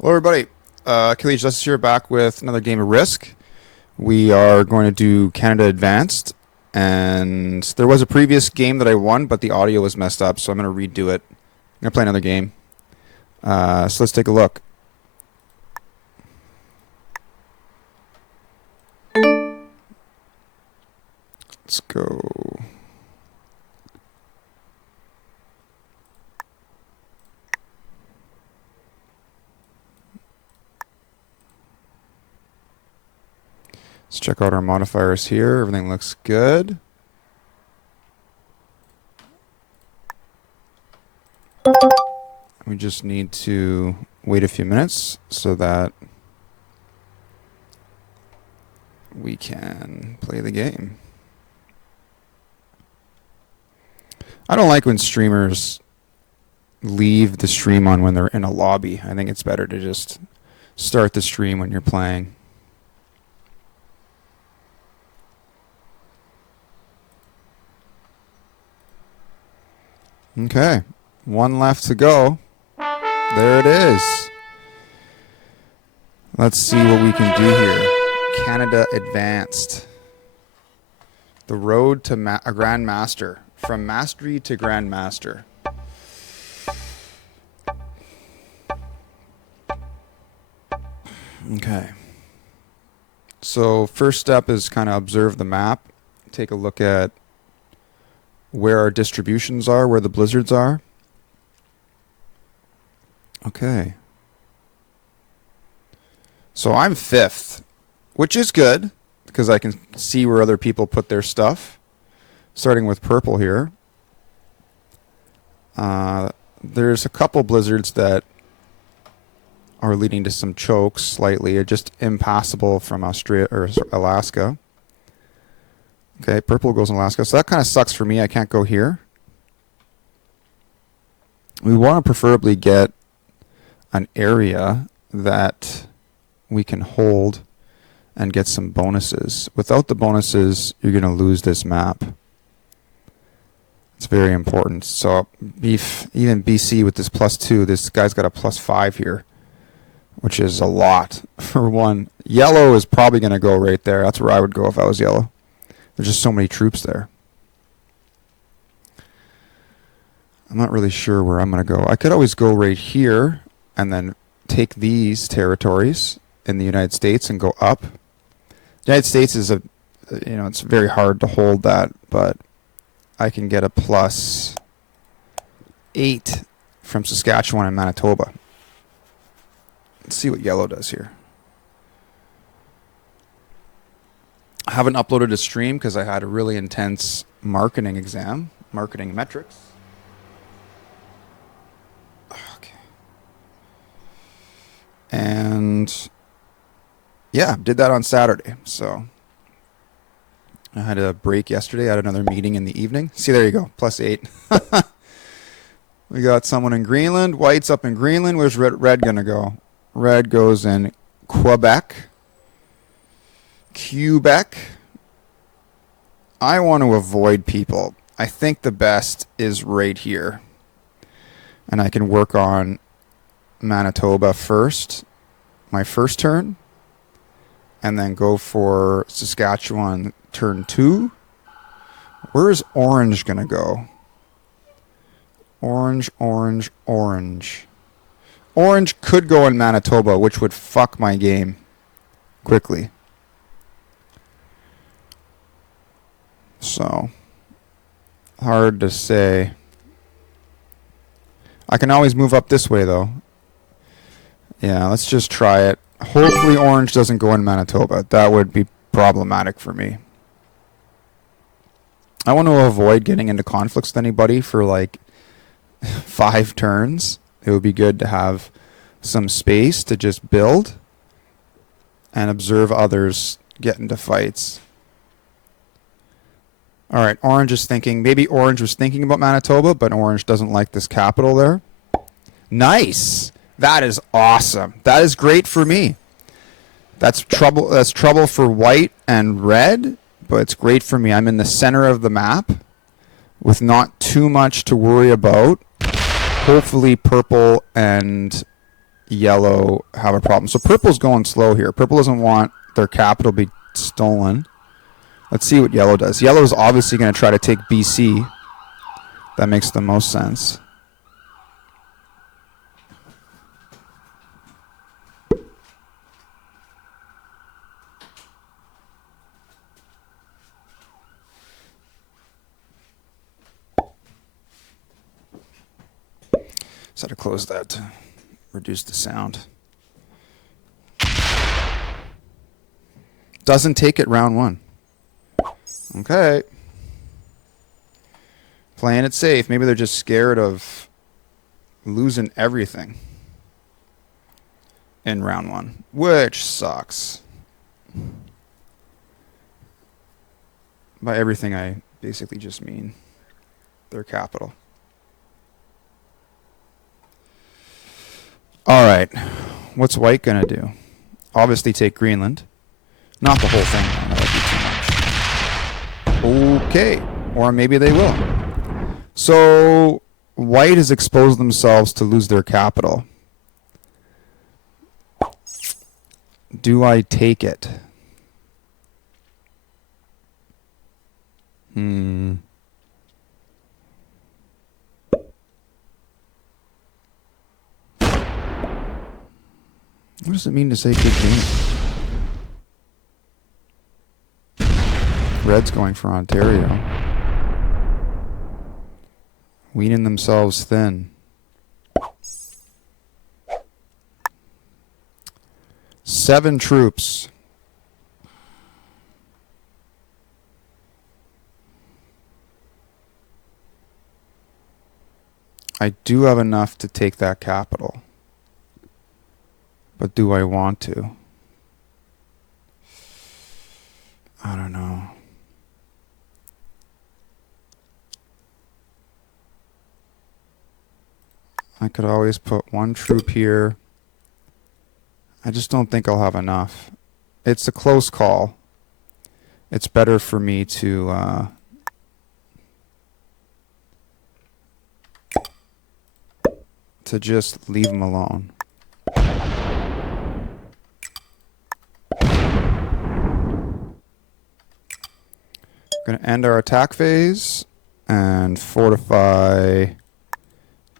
Hello, everybody. Achilles Justice here, back with another game of Risk. We are going to do Canada Advanced, and there was a previous game that I won, but the audio was messed up, so I'm going to redo it. I'm going to play another game. So let's take a look. Let's go. Let's check out our modifiers here. Everything looks good. We just need to wait a few minutes so that we can play the game. I don't like when streamers leave the stream on when they're in a lobby. I think it's better to just start the stream when you're playing. Okay, one left to go. There it is. Let's see what we can do here. Canada Advanced. The road to a Grandmaster. From Mastery to Grandmaster. Okay. So first step is kind of observe the map. Take a look at where our distributions are, where the blizzards are. Okay. So I'm 5th, which is good because I can see where other people put their stuff. Starting with purple here. There's a couple blizzards that are leading to some chokes slightly, or just impassable from Australia or Alaska. Okay, purple goes in Alaska. So that kind of sucks for me. I can't go here. We want to preferably get an area that we can hold and get some bonuses. Without the bonuses, you're going to lose this map. It's very important. So even BC with this +2, this guy's got a +5 here, which is a lot for one. Yellow is probably going to go right there. That's where I would go if I was yellow. There's just so many troops there. I'm not really sure where I'm going to go. I could always go right here and then take these territories in the United States and go up. The United States is it's very hard to hold that, but I can get a +8 from Saskatchewan and Manitoba. Let's see what yellow does here. I haven't uploaded a stream because I had a really intense marketing exam, marketing metrics. Okay. And yeah, did that on Saturday. So I had a break yesterday. I had another meeting in the evening. See, there you go, +8. We got someone in Greenland. White's up in Greenland. Where's red going to go? Red goes in Quebec. I want to avoid people. I think the best is right here. And I can work on Manitoba first, my first turn, and then go for Saskatchewan turn 2. Where is orange going to go? Orange. Orange could go in Manitoba, which would fuck my game quickly. So, hard to say. I can always move up this way, though. Yeah, let's just try it. Hopefully orange doesn't go in Manitoba. That would be problematic for me. I want to avoid getting into conflicts with anybody for like 5 turns. It would be good to have some space to just build and observe others get into fights. All right, orange is thinking. Maybe orange was thinking about Manitoba, but orange doesn't like this capital there. Nice. That is awesome. That is great for me. That's trouble. That's trouble for white and red, but it's great for me. I'm in the center of the map with not too much to worry about. Hopefully purple and yellow have a problem. So purple's going slow here. Purple doesn't want their capital be stolen. Let's see what yellow does. Yellow is obviously going to try to take BC. That makes the most sense. Just had to close that to reduce the sound. Doesn't take it round one. Okay. Playing it safe. Maybe they're just scared of losing everything in round one, which sucks. By everything, I basically just mean their capital. All right. What's white going to do? Obviously take Greenland. Not the whole thing. That would be too much. Okay. Or maybe they will. So white has exposed themselves to lose their capital. Do I take it? What does it mean to say good game? Red's going for Ontario. Weaning themselves thin. Seven troops. I do have enough to take that capital. But do I want to? I don't know. I could always put one troop here. I just don't think I'll have enough. It's a close call. It's better for me to just leave them alone. Going to end our attack phase and fortify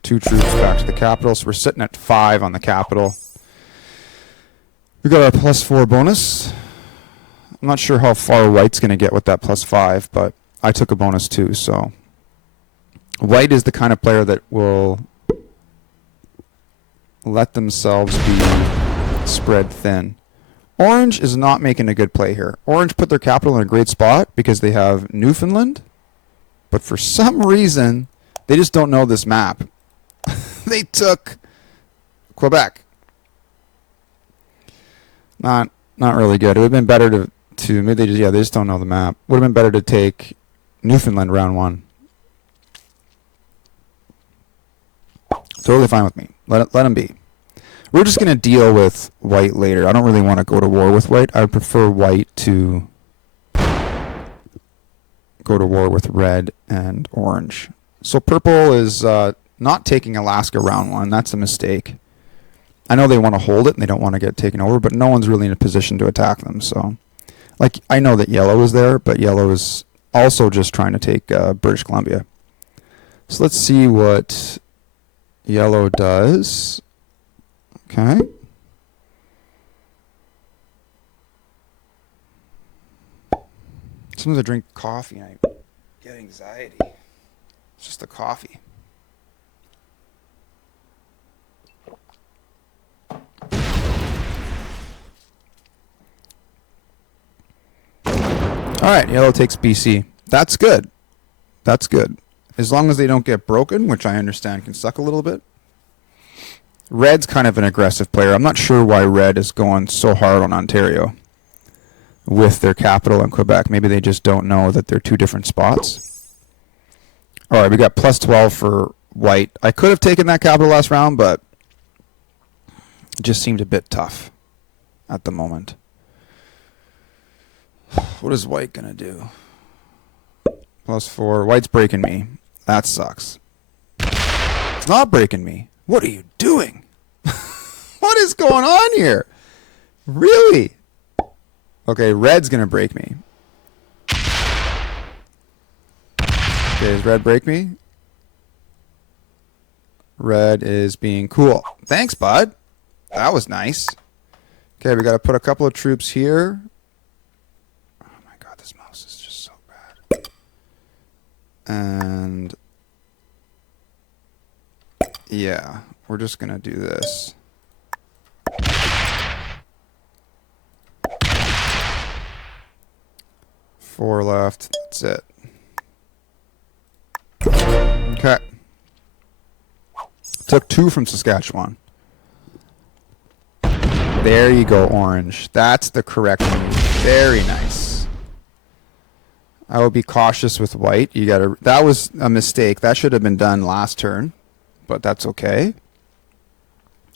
2 troops back to the capital. So we're sitting at 5 on the capital. We got our +4 bonus. I'm not sure how far white's going to get with that +5, but I took a bonus too. So white is the kind of player that will let themselves be spread thin. Orange is not making a good play here. Orange put their capital in a great spot because they have Newfoundland, but for some reason, they just don't know this map. They took Quebec. Not really good. It would have been better to maybe they just don't know the map. Would have been better to take Newfoundland round 1. Totally fine with me. Let them be. We're just going to deal with white later. I don't really want to go to war with white. I would prefer white to go to war with red and orange. So purple is not taking Alaska round 1. That's a mistake. I know they want to hold it and they don't want to get taken over, but no one's really in a position to attack them. So, like, I know that yellow is there, but yellow is also just trying to take British Columbia. So let's see what yellow does. Okay. Sometimes I drink coffee and I get anxiety. It's just the coffee. All right, yellow takes BC. That's good. That's good. As long as they don't get broken, which I understand can suck a little bit. Red's kind of an aggressive player. I'm not sure why red is going so hard on Ontario with their capital in Quebec. Maybe they just don't know that they're 2 different spots. All right, we got +12 for white. I could have taken that capital last round, but it just seemed a bit tough at the moment. What is white going to do? +4. White's breaking me. That sucks. It's not breaking me. What are you doing? is going on here? Really? Okay, red's going to break me. Okay, does red break me? Red is being cool. Thanks, bud. That was nice. Okay, we got to put a couple of troops here. Oh my god, this mouse is just so bad. And yeah, we're just going to do this. Four left. That's it. Okay. Took 2 from Saskatchewan. There you go, orange. That's the correct move. Very nice. I will be cautious with white. You gotta. That was a mistake. That should have been done last turn, but that's okay.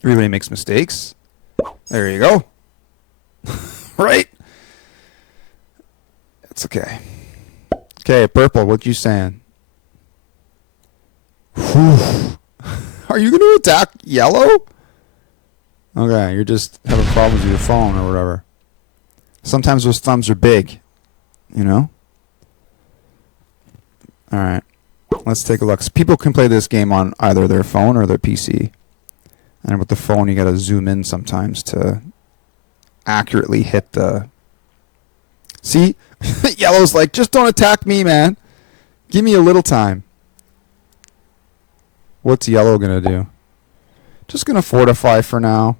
Everybody makes mistakes. There you go. Right? It's okay. Okay, purple. What you saying? Whew. Are you going to attack yellow? Okay, you're just having problems with your phone or whatever. Sometimes those thumbs are big, you know? All right, let's take a look. So people can play this game on either their phone or their PC. And with the phone, you got to zoom in sometimes to accurately hit the... See? Yellow's like, just don't attack me, man. Give me a little time. What's yellow going to do? Just going to fortify for now.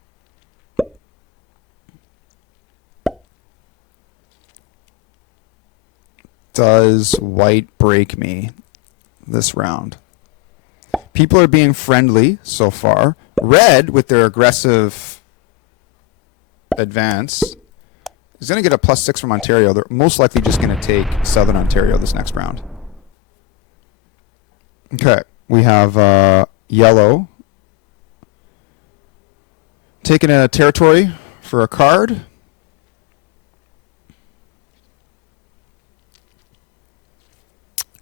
Does white break me this round? People are being friendly so far. Red, with their aggressive advance, is going to get a +6 from Ontario. They're most likely just going to take Southern Ontario this next round. Okay, we have yellow taking a territory for a card.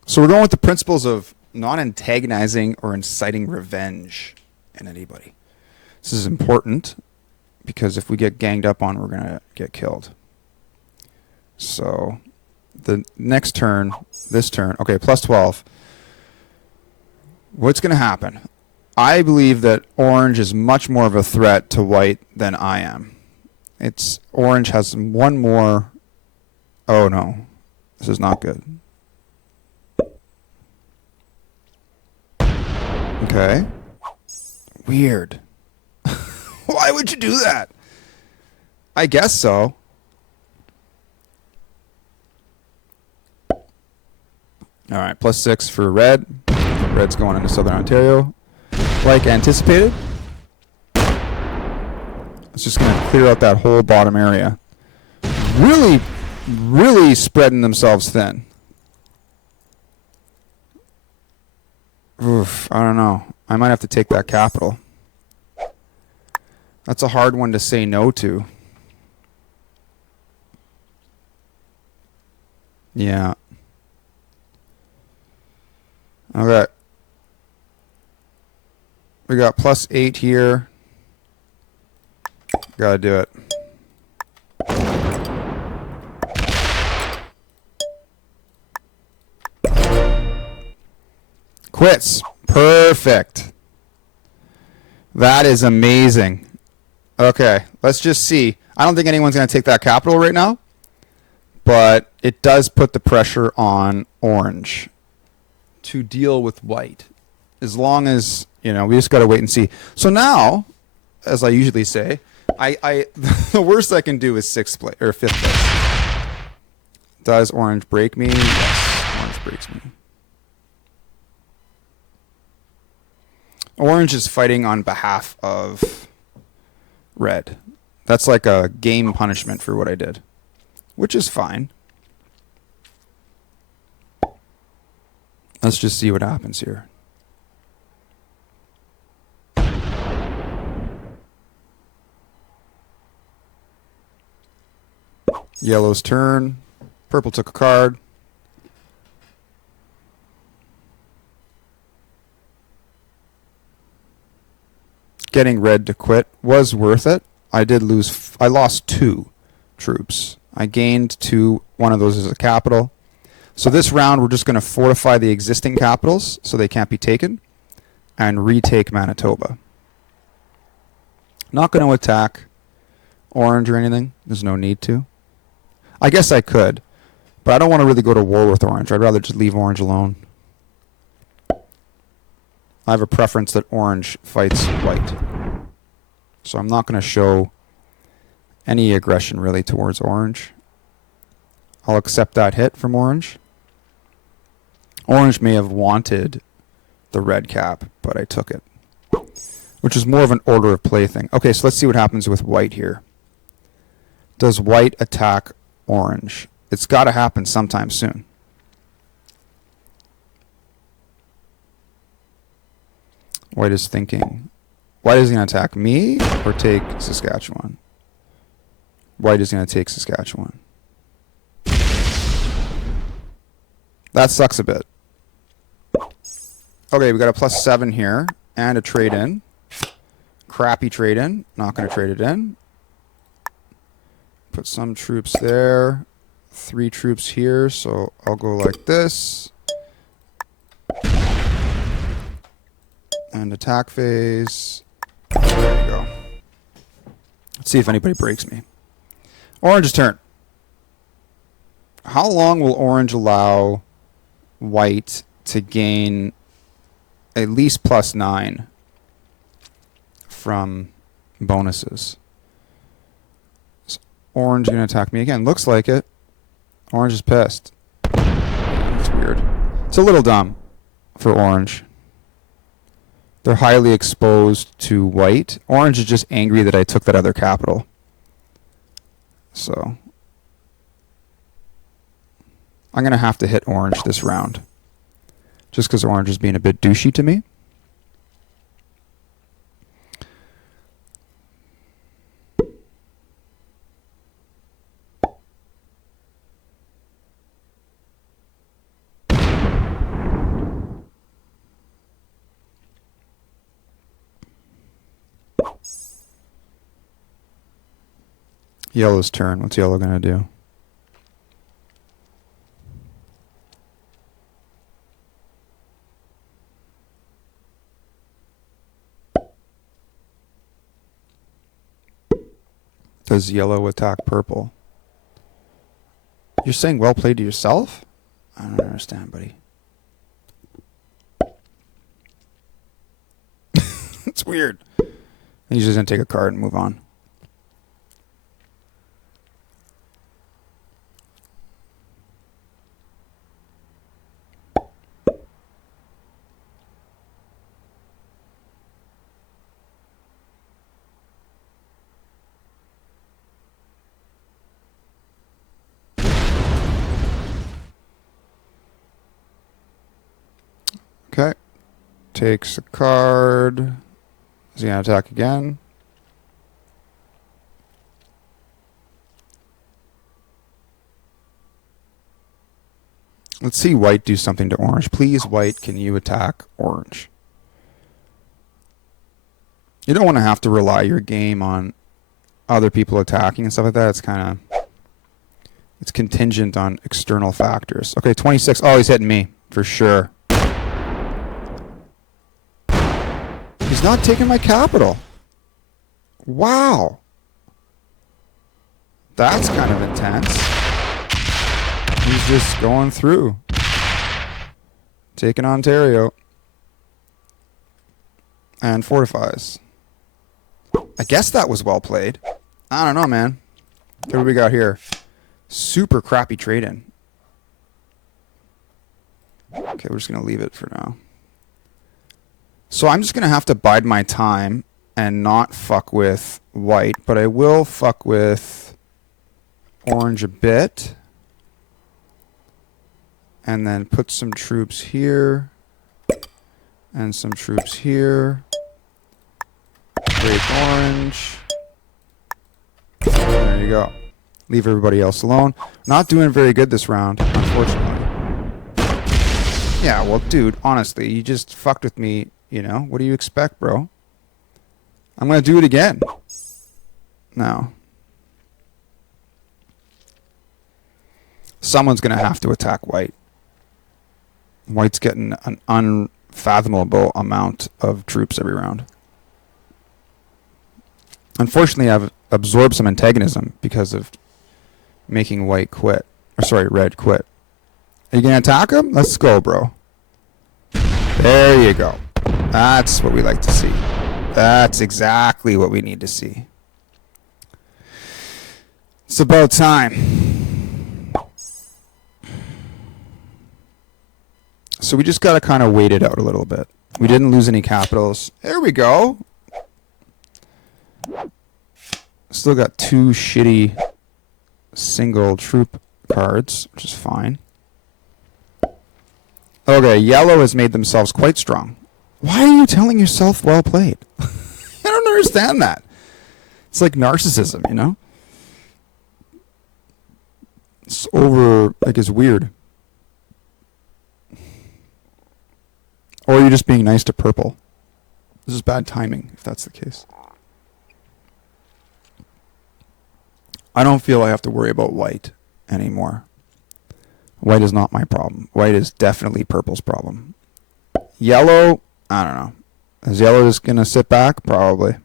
So we're going with the principles of non-antagonizing or inciting revenge in anybody. This is important because if we get ganged up on, we're going to get killed. So the next turn, this turn, okay, +12. What's going to happen? I believe that orange is much more of a threat to white than I am. Orange has one more. Oh no, this is not good. Okay. Weird. Why would you do that? I guess so. All right, +6 for red. Red's going into Southern Ontario. Like anticipated. It's just going to clear out that whole bottom area. Really, really spreading themselves thin. Oof, I don't know. I might have to take that capital. That's a hard one to say no to. Yeah. Okay. We got +8 here. Gotta do it. Quits. Perfect. That is amazing. Okay, let's just see. I don't think anyone's going to take that capital right now, but it does put the pressure on orange to deal with white. As long as, we just got to wait and see. So now, as I usually say, I the worst I can do is 6th place or 5th place. Does orange break me? Yes, orange breaks me. Orange is fighting on behalf of red. That's like a game punishment for what I did, which is fine. Let's just see what happens here. Yellow's turn. Purple took a card. getting red to quit was worth it. I lost 2 troops. I gained 2. One of those is a capital. So this round we're just going to fortify the existing capitals so they can't be taken and retake Manitoba. Not going to attack Orange or anything. There's no need to. I guess I could, but I don't want to really go to war with Orange. I'd rather just leave Orange alone. I have a preference that Orange fights White. So I'm not going to show any aggression really towards Orange. I'll accept that hit from Orange. Orange may have wanted the red cap, but I took it, which is more of an order of play thing. Okay, so let's see what happens with White here. Does White attack Orange? It's got to happen sometime soon. White is thinking. White is going to attack me or take Saskatchewan? White is going to take Saskatchewan. That sucks a bit. Okay, we got a +7 here and a trade in. Crappy trade in. Not going to trade it in. Put some troops there. 3 troops here, so I'll go like this. And attack phase. There we go. Let's see if anybody breaks me. Orange's turn. How long will Orange allow White to gain at least +9 from bonuses? Is Orange going to attack me again? Looks like it. Orange is pissed. That's weird. It's a little dumb for Orange. They're highly exposed to White. Orange is just angry that I took that other capital. So I'm going to have to hit Orange this round. Just because Orange is being a bit douchey to me. Yellow's turn. What's Yellow going to do? Does Yellow attack Purple? You're saying well played to yourself? I don't understand, buddy. It's weird. He's just going to take a card and move on. Okay. Takes a card. Is he going to attack again? Let's see White do something to Orange. Please, White, can you attack Orange? You don't want to have to rely your game on other people attacking and stuff like that. It's kind of... it's contingent on external factors. Okay, 26. Oh, he's hitting me. For sure. He's not taking my capital. Wow. That's kind of intense. He's just going through. Taking Ontario. And fortifies. I guess that was well played. I don't know, man. What do we got here? Super crappy trade-in. Okay, we're just going to leave it for now. So I'm just going to have to bide my time and not fuck with White, but I will fuck with Orange a bit. And then put some troops here. And some troops here. Break Orange. There you go. Leave everybody else alone. Not doing very good this round, unfortunately. Yeah, well, dude, honestly, you just fucked with me. You know, what do you expect, bro? I'm going to do it again. Now. Someone's going to have to attack white. White's getting an unfathomable amount of troops every round. Unfortunately, I've absorbed some antagonism because of making white quit. Or sorry, red quit. Are you going to attack him? Let's go, bro. There you go. That's what we like to see. That's exactly what we need to see. It's about time. So we just got to kind of wait it out a little bit. We didn't lose any capitals. There we go. Still got 2 shitty single troop cards, which is fine. Okay, yellow has made themselves quite strong. Why are you telling yourself well played? I don't understand that. It's like narcissism, you know? It's over, like, it's weird. Or you're just being nice to purple. This is bad timing, if that's the case. I don't feel I have to worry about white anymore. White is not my problem. White is definitely purple's problem. Yellow, I don't know. Is yellow just going to sit back? Probably.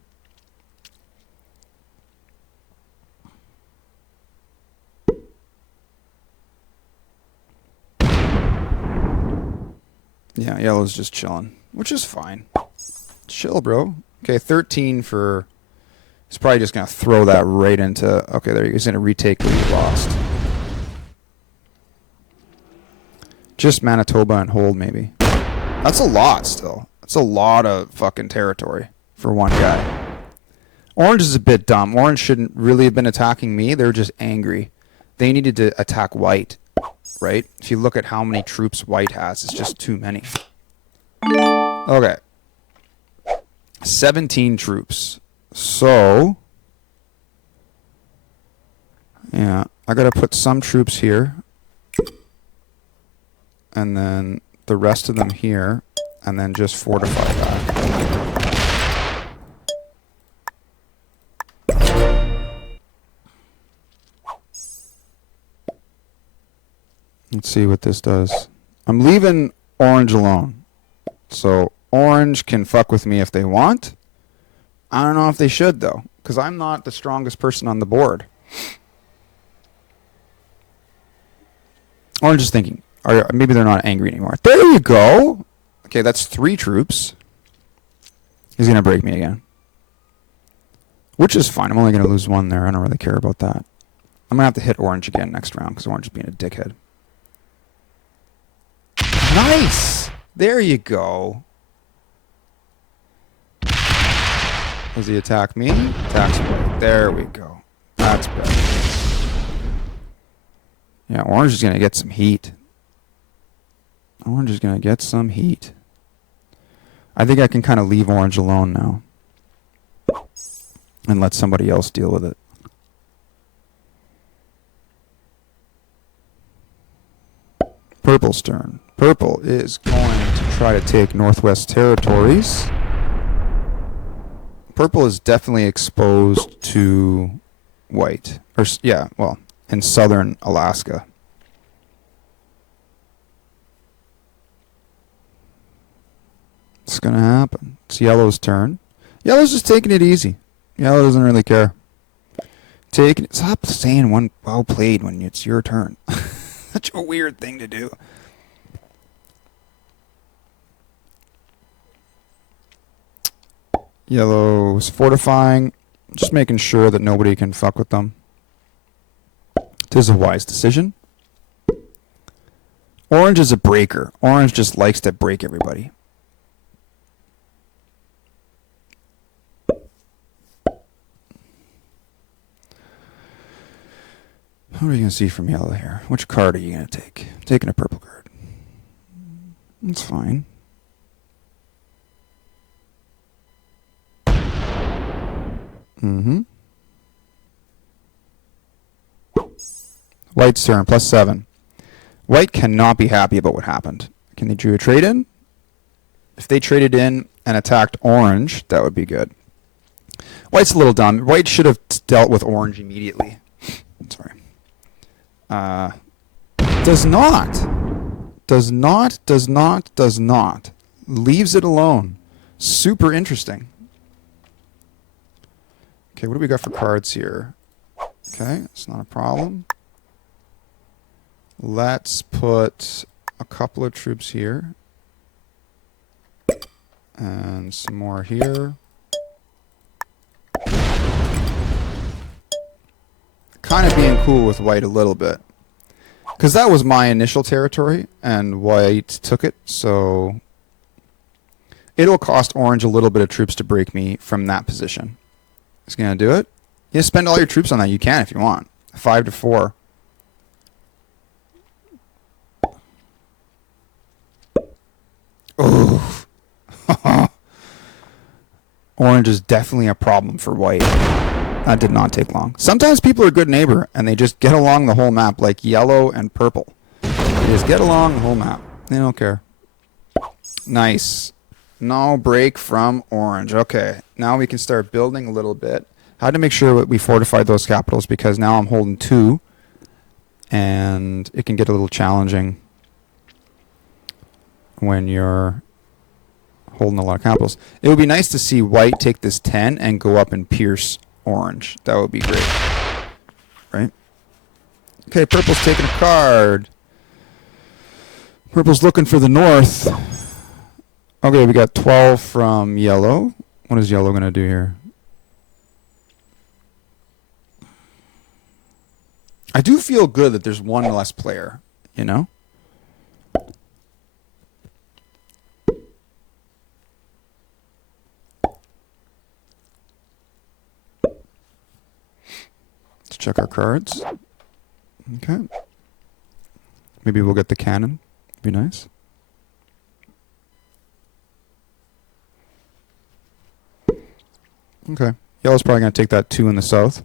Yeah, yellow's just chilling, which is fine. Chill, bro. Okay, 13 for... He's probably just going to throw that right into... Okay, there he goes. He's going to retake what he lost. Just Manitoba and hold, maybe. That's a lot, still. That's a lot of fucking territory for one guy. Orange is a bit dumb. Orange shouldn't really have been attacking me. They were just angry. They needed to attack white, right? If you look at how many troops white has, it's just too many. Okay. 17 troops. So... Yeah, I gotta put some troops here. And then the rest of them here, and then just fortify that. Let's see what this does. I'm leaving orange alone. So orange can fuck with me if they want. I don't know if they should, though, because I'm not the strongest person on the board. Orange is thinking, or maybe they're not angry anymore. There you go. Okay, that's 3 troops. He's going to break me again. Which is fine. I'm only going to lose 1 there. I don't really care about that. I'm going to have to hit orange again next round because orange is being a dickhead. Nice! There you go. Does he attack me? Attacks me. There we go. That's better. Yeah, orange is going to get some heat. Orange is going to get some heat. I think I can kind of leave orange alone now. And let somebody else deal with it. Purple's turn. Purple is going to try to take Northwest Territories. Purple is definitely exposed to white. Or, yeah, well, in southern Alaska. It's going to happen. It's yellow's turn. Yellow's just taking it easy. Yellow doesn't really care. Stop saying one well played when it's your turn. Such a weird thing to do. Yellow's fortifying. Just making sure that nobody can fuck with them. It is a wise decision. Orange is a breaker. Orange just likes to break everybody. What are you going to see from yellow here? Which card are you going to take? I'm taking a purple card. That's fine. Mm-hmm. White's turn, +7. White cannot be happy about what happened. Can they do a trade-in? If they traded in and attacked orange, that would be good. White's a little dumb. White should have dealt with orange immediately. Sorry. Does not. Does not, does not, does not. Leaves it alone. Super interesting. Okay, what do we got for cards here? Okay, it's not a problem. Let's put a couple of troops here. And some more here. Kind of being cool with white a little bit. Because that was my initial territory, and white took it, so it'll cost orange a little bit of troops to break me from that position. It's going to do it. You spend all your troops on that. You can if you want. 5 to 4. Oof. Orange is definitely a problem for white. That did not take long. Sometimes people are good neighbor, and they just get along the whole map, like yellow and purple. They just get along the whole map. They don't care. Nice. No break from orange. Okay, now we can start building a little bit. How to make sure that we fortified those capitals, because now I'm holding 2, and it can get a little challenging when you're holding a lot of capitals. It would be nice to see white take this 10 and go up and pierce orange. That would be great. Right? Okay, purple's taking a card. Purple's looking for the north. Okay, we got 12 from yellow. What is yellow going to do here? I do feel good that there's one less player, you know? Let's check our cards. Okay. Maybe we'll get the cannon. Be nice. Okay. Yellow's probably going to take that 2 in the south.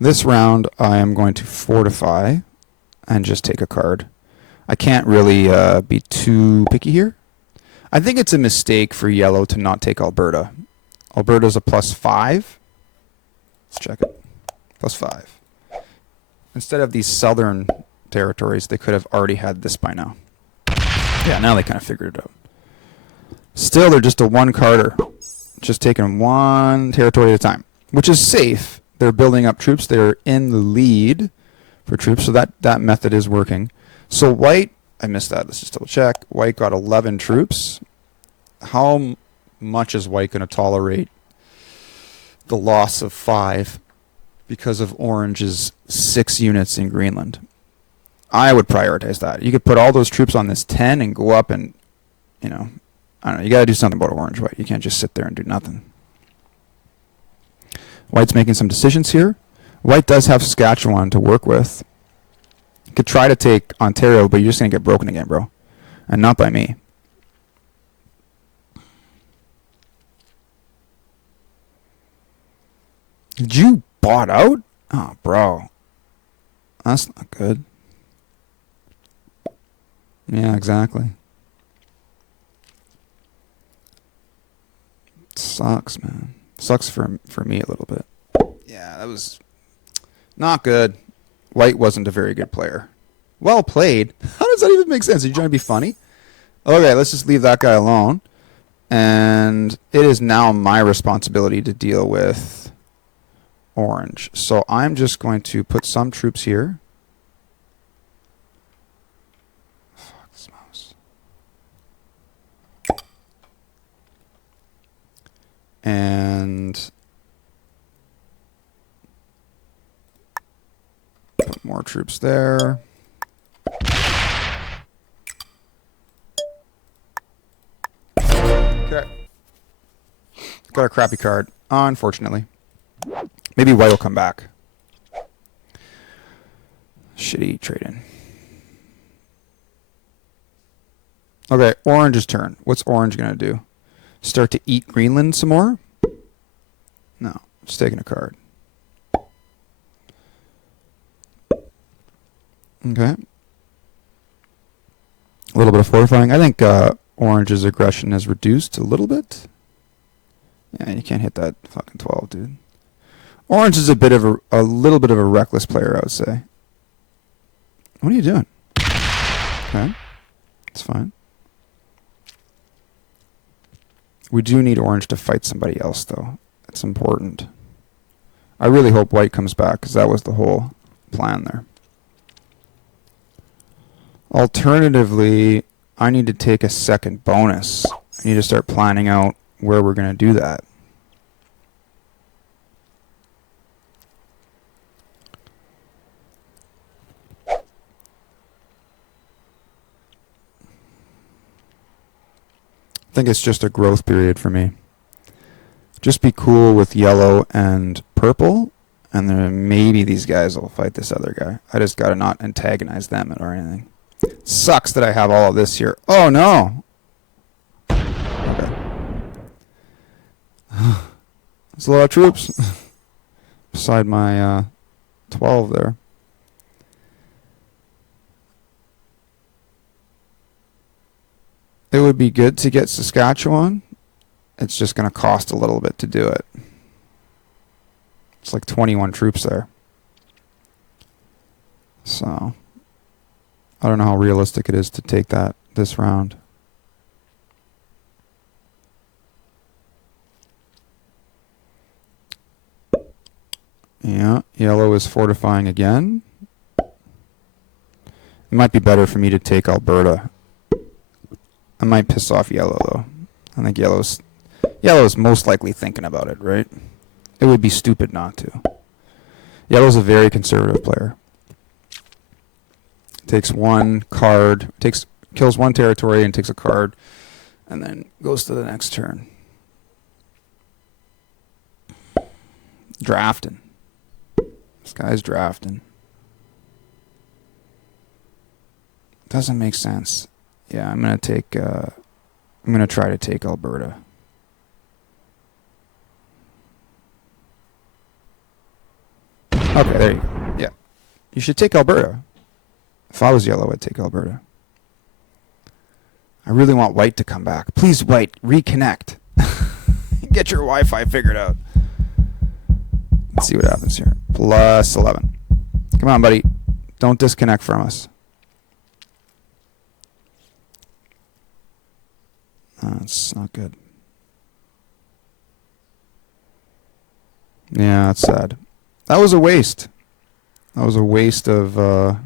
This round, I am going to fortify and just take a card. I can't really be too picky here. I think it's a mistake for yellow to not take Alberta. Alberta's a +5. Let's check it. +5. Instead of these southern territories, they could have already had this by now. Yeah, now they kind of figured it out. Still, they're just a one-carder. Just taking one territory at a time, which is safe. They're building up troops. They're in the lead for troops, so that method is working. So white, I missed that. Let's just double check. White got 11 troops. How much is white going to tolerate the loss of 5 because of orange's 6 units in Greenland? I would prioritize that. You could put all those troops on this 10 and go up and, you know, I don't know. You got to do something about orange, white. You can't just sit there and do nothing. White's making some decisions here. White does have Saskatchewan to work with. You could try to take Ontario, but you're just going to get broken again, bro. And not by me. Did you bought out? Oh, bro. That's not good. Yeah, exactly. Sucks, man. Sucks for me a little bit. Yeah, that was not good. White wasn't a very good player. Well played. How does that even make sense? Are you trying to be funny? Okay, let's just leave that guy alone. And it is now my responsibility to deal with orange. So I'm just going to put some troops here. Fuck this mouse. And put more troops there. Okay. Got a crappy card, unfortunately. Maybe white will come back. Shitty trade-in. Okay, orange's turn. What's orange going to do? Start to eat Greenland some more? No, just taking a card. Okay. A little bit of fortifying. I think Orange's aggression is reduced a little bit. Yeah, you can't hit that fucking 12, dude. Orange is a little bit of a reckless player, I would say. What are you doing? Okay, it's fine. We do need orange to fight somebody else, though. It's important. I really hope white comes back, because that was the whole plan there. Alternatively, I need to take a second bonus. I need to start planning out where we're going to do that. I think it's just a growth period for me. Just be cool with yellow and purple, and then maybe these guys will fight this other guy. I just got to not antagonize them or anything. Sucks that I have all of this here. Oh, no. Okay. There's a lot of troops beside my 12 there. It would be good to get Saskatchewan. It's just going to cost a little bit to do it. It's like 21 troops there. So I don't know how realistic it is to take that this round. Yeah, yellow is fortifying again. It might be better for me to take Alberta. I might piss off yellow, though. I think yellow's most likely thinking about it, right? It would be stupid not to. Yellow's a very conservative player. Takes one card, kills one territory and takes a card, and then goes to the next turn. Drafting. This guy's drafting. Doesn't make sense. Yeah, I'm gonna try to take Alberta. Okay, there you go. Yeah. You should take Alberta. If I was yellow, I'd take Alberta. I really want white to come back. Please, white, reconnect. Get your Wi-Fi figured out. Let's see what happens here. Plus 11. Come on, buddy. Don't disconnect from us. That's not good. Yeah, that's sad. That was a waste. That was a waste of a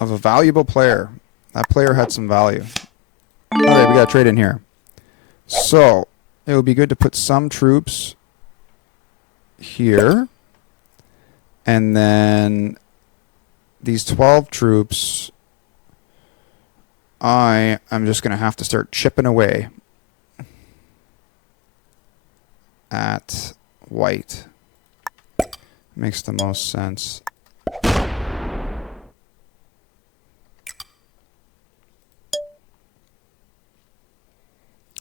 valuable player. That player had some value. Okay, we got a trade in here. So it would be good to put some troops here, and then these 12 troops. I am just going to have to start chipping away at white. Makes the most sense.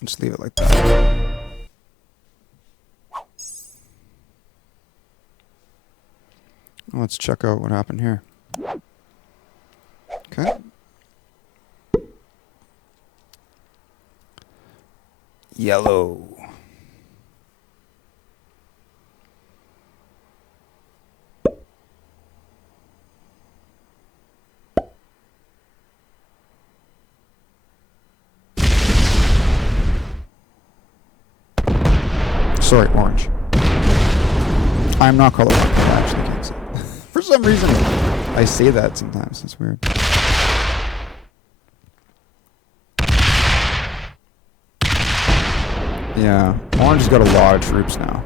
Just leave it like that. Let's check out what happened here. Okay. Yellow. Sorry, orange. I'm not colorblind. I actually can't say. For some reason, I say that sometimes. It's weird. Yeah, orange has got a lot of troops now.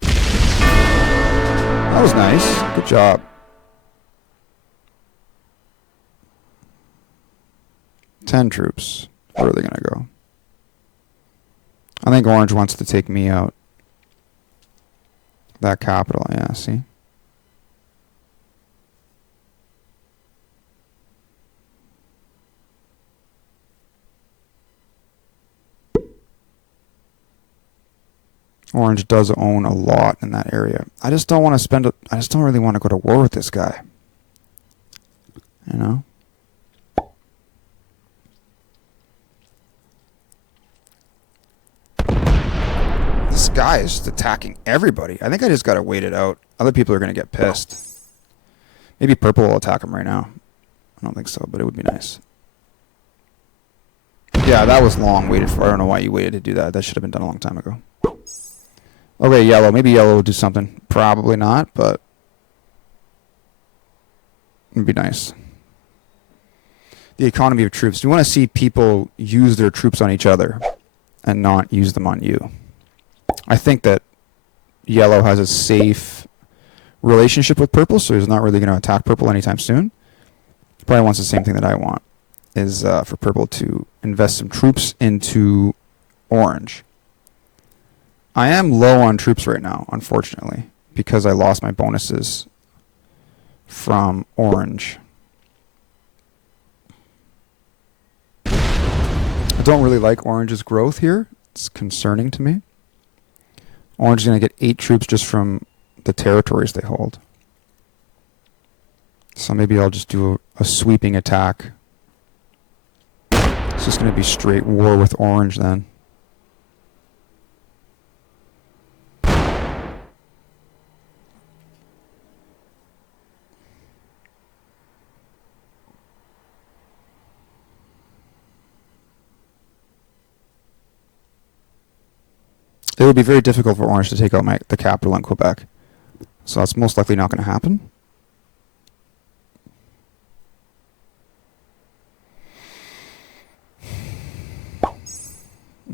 That was nice. Good job. 10 troops. Where are they going to go? I think orange wants to take me out. That capital, yeah, see? Orange does own a lot in that area. I just don't want to spend it. I just don't really want to go to war with this guy. You know? guy is just attacking everybody. I think I just got to wait it out. Other people are going to get pissed. Maybe purple will attack him right now. I don't think so, but it would be nice. Yeah, that was long waited for. I don't know why you waited to do that. That should have been done a long time ago. Okay, yellow. Maybe yellow will do something. Probably not, but it would be nice. The economy of troops. We want to see people use their troops on each other and not use them on you. I think that yellow has a safe relationship with purple, so he's not really going to attack purple anytime soon. He probably wants the same thing that I want, is for purple to invest some troops into orange. I am low on troops right now, unfortunately, because I lost my bonuses from orange. I don't really like orange's growth here. It's concerning to me. Orange is going to get 8 troops just from the territories they hold. So maybe I'll just do a sweeping attack. It's just going to be straight war with orange then. It would be very difficult for orange to take out the capital in Quebec. So that's most likely not going to happen.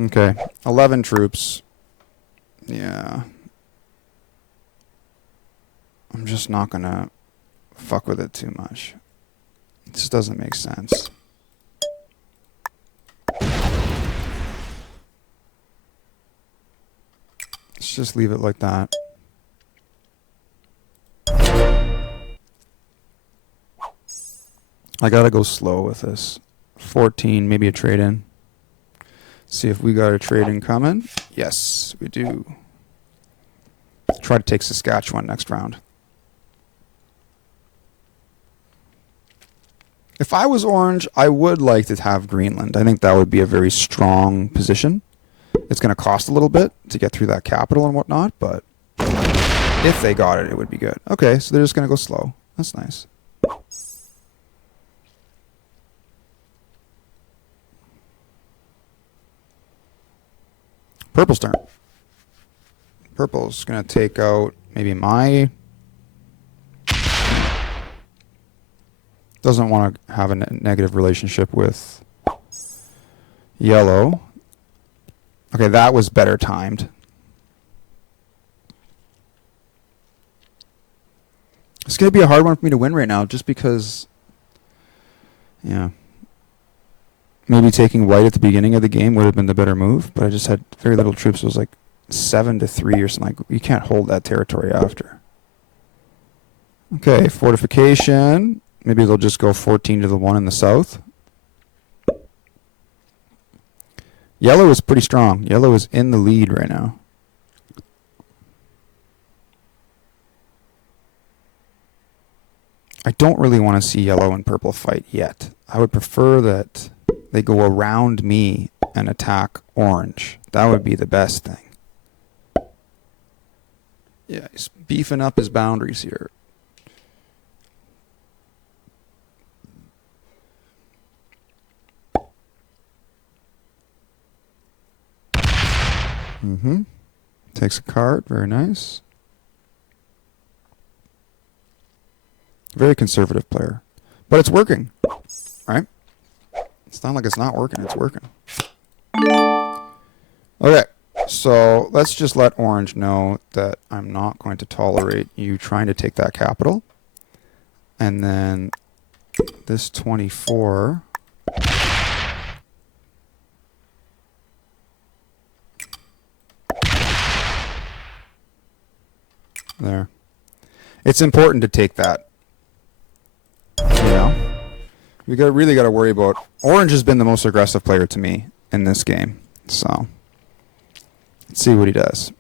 Okay, 11 troops. Yeah. I'm just not going to fuck with it too much. It just doesn't make sense. Let's just leave it like that. I gotta go slow with this. 14, maybe a trade-in. See if we got a trade-in coming. Yes, we do. Try to take Saskatchewan next round. If I was orange, I would like to have Greenland. I think that would be a very strong position. It's going to cost a little bit to get through that capital and whatnot, but if they got it, it would be good. Okay, so they're just going to go slow. That's nice. Purple's turn. Purple's going to take out maybe my... Doesn't want to have a negative relationship with yellow. Okay, that was better timed. It's going to be a hard one for me to win right now just because, yeah, maybe taking white at the beginning of the game would have been the better move, but I just had very little troops. It was like 7-3 or something. Like, you can't hold that territory after. Okay, fortification. Maybe they'll just go 14-1 in the south. Yellow is pretty strong. Yellow is in the lead right now. I don't really want to see yellow and purple fight yet. I would prefer that they go around me and attack orange. That would be the best thing. Yeah, he's beefing up his boundaries here. Mm-hmm. Takes a card. Very nice. Very conservative player. But it's working. Right? It's not like it's not working. It's working. Okay. So let's just let orange know that I'm not going to tolerate you trying to take that capital. And then this 24... There. It's important to take that. You know? We really got to worry about... Orange has been the most aggressive player to me in this game. So, let's see what he does.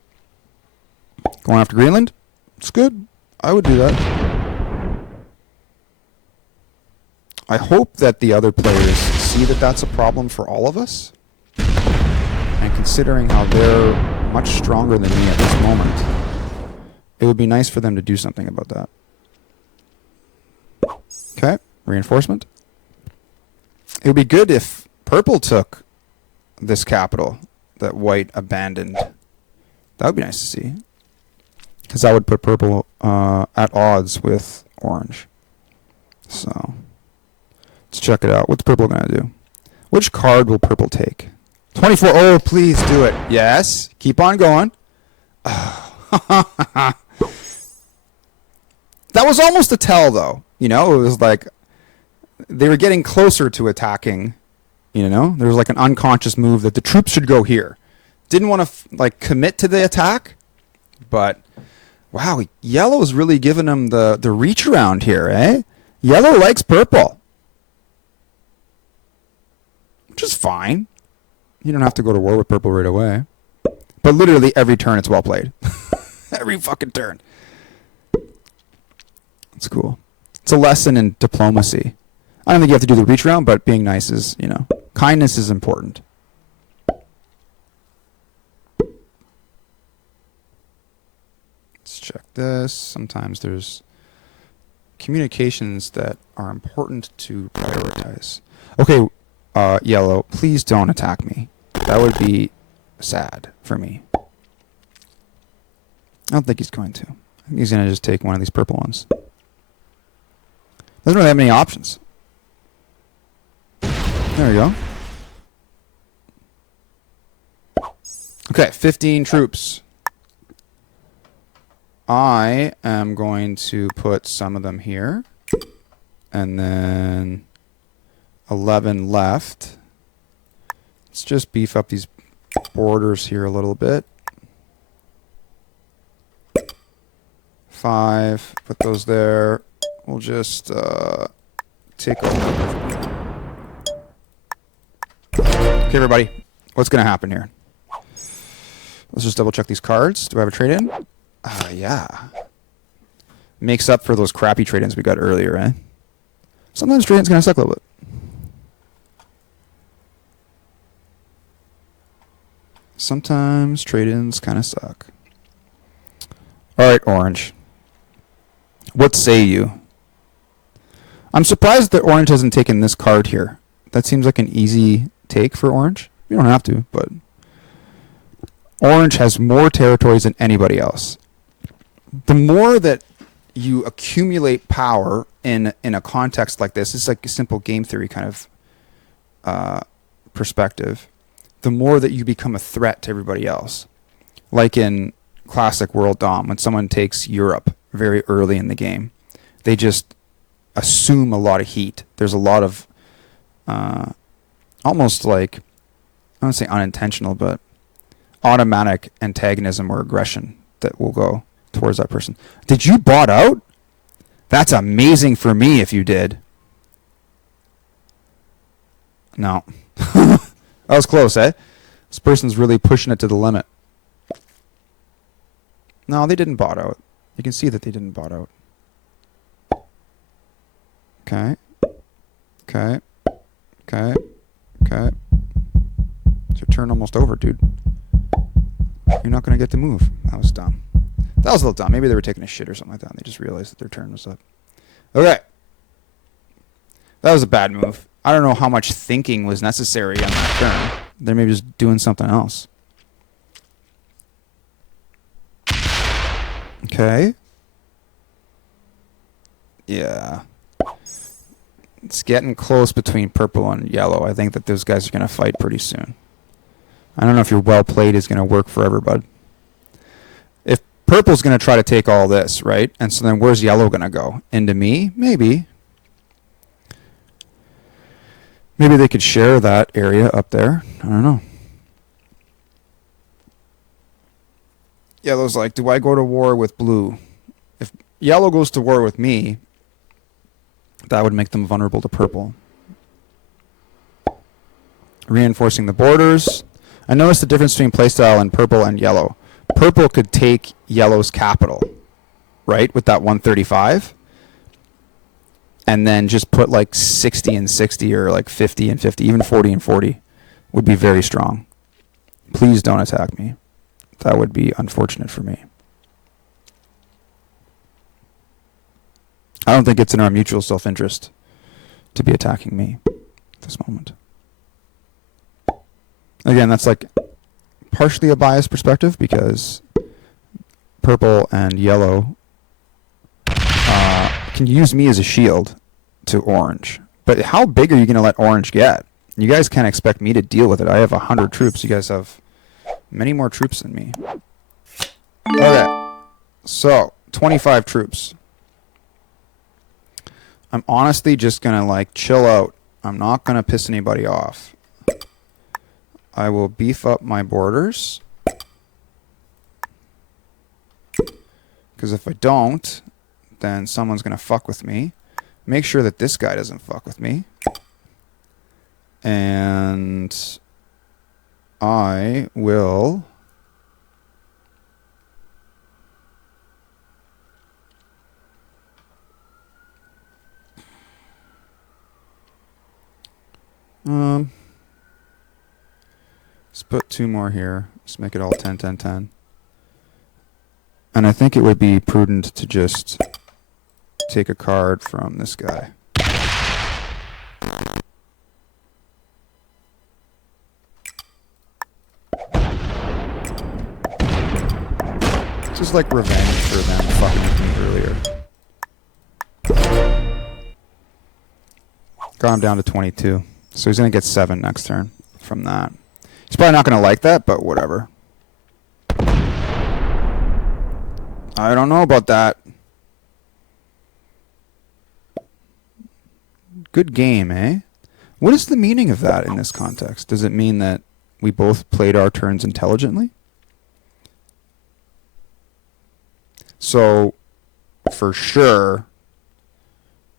Going after Greenland? It's good. I would do that. I hope that the other players see that that's a problem for all of us. And considering how their much stronger than me at this moment. It would be nice for them to do something about that. Okay, reinforcement. It would be good if purple took this capital that white abandoned. That would be nice to see. Because that would put purple at odds with orange. So, let's check it out. What's purple going to do? Which card will purple take? 24. Oh, please do it. Yes. Keep on going. That was almost a tell, though. You know, it was like they were getting closer to attacking. You know, there was like an unconscious move that the troops should go here. Didn't want to like commit to the attack, but wow, yellow's really giving them the reach around here, eh? Yellow likes purple, which is fine. You don't have to go to war with purple right away. But literally every turn it's well played. Every fucking turn. It's cool. It's a lesson in diplomacy. I don't think you have to do the reach around, but being nice is, you know, kindness is important. Let's check this. Sometimes there's communications that are important to prioritize. Okay, yellow, please don't attack me. That would be sad for me. I don't think he's going to. I think he's going to just take one of these purple ones. Doesn't really have many options. There we go. Okay, 15 troops. I am going to put some of them here. And then 11 left. Let's just beef up these borders here a little bit. 5. Put those there. We'll just take over. Okay, everybody. What's going to happen here? Let's just double check these cards. Do I have a trade-in? Yeah. Makes up for those crappy trade-ins we got earlier, eh? Sometimes trade-ins going to suck a little bit. Sometimes trade-ins kind of suck. All right, orange. What say you? I'm surprised that orange hasn't taken this card here. That seems like an easy take for orange. You don't have to, but orange has more territories than anybody else. The more that you accumulate power in a context like this, it's like a simple game theory kind of perspective, the more that you become a threat to everybody else. Like in classic World Dom, when someone takes Europe very early in the game, they just assume a lot of heat. There's a lot of almost like, I don't say unintentional, but automatic antagonism or aggression that will go towards that person. Did you bot out? That's amazing for me if you did. No. That was close, eh? This person's really pushing it to the limit. No, they didn't bot out. You can see that they didn't bot out. Okay. Okay. Okay. Okay. It's your turn almost over, dude. You're not going to get to move. That was dumb. That was a little dumb. Maybe they were taking a shit or something like that, and they just realized that their turn was up. Okay. That was a bad move. I don't know how much thinking was necessary on that turn. They may be just doing something else. Okay. Yeah. It's getting close between purple and yellow. I think that those guys are going to fight pretty soon. I don't know if your well played is going to work forever, bud. If purple's going to try to take all this, right? And so then where's yellow going to go? Into me? Maybe. Maybe they could share that area up there. I don't know. Yellow's like, do I go to war with blue? If yellow goes to war with me, that would make them vulnerable to purple. Reinforcing the borders. I noticed the difference between playstyle in purple and yellow. Purple could take yellow's capital, right, with that 135, and then just put like 60 and 60 or like 50 and 50, even 40 and 40 would be very strong. Please don't attack me. that would be unfortunate for me. I don't think it's in our mutual self-interest to be attacking me at this moment. Again, that's like partially a biased perspective because purple and yellow can use me as a shield to orange. But how big are you going to let orange get? You guys can't expect me to deal with it. I have 100 troops. You guys have many more troops than me. Okay. So, 25 troops. I'm honestly just going to like chill out. I'm not going to piss anybody off. I will beef up my borders. Because if I don't, then someone's going to fuck with me. Make sure that this guy doesn't fuck with me. And I will let's put 2 more here. Let's make it all 10, 10, 10. And I think it would be prudent to just take a card from this guy. Just like revenge for them fucking with me earlier. Got him down to 22. So he's going to get 7 next turn from that. He's probably not going to like that, but whatever. I don't know about that. Good game, eh? What is the meaning of that in this context? Does it mean that we both played our turns intelligently? So, for sure,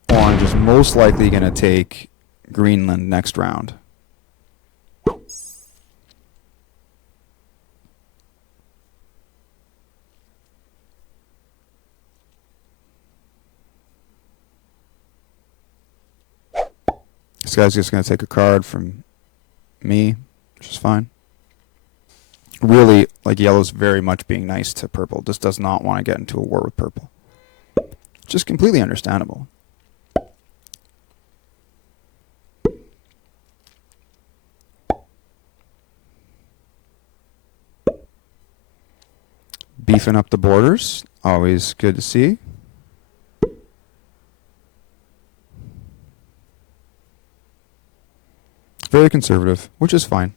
orange is most likely going to take Greenland next round. This guy's just going to take a card from me, which is fine. Really, like, yellow's very much being nice to purple. Just does not want to get into a war with purple. Just completely understandable. Beefing up the borders. Always good to see. Very conservative, which is fine.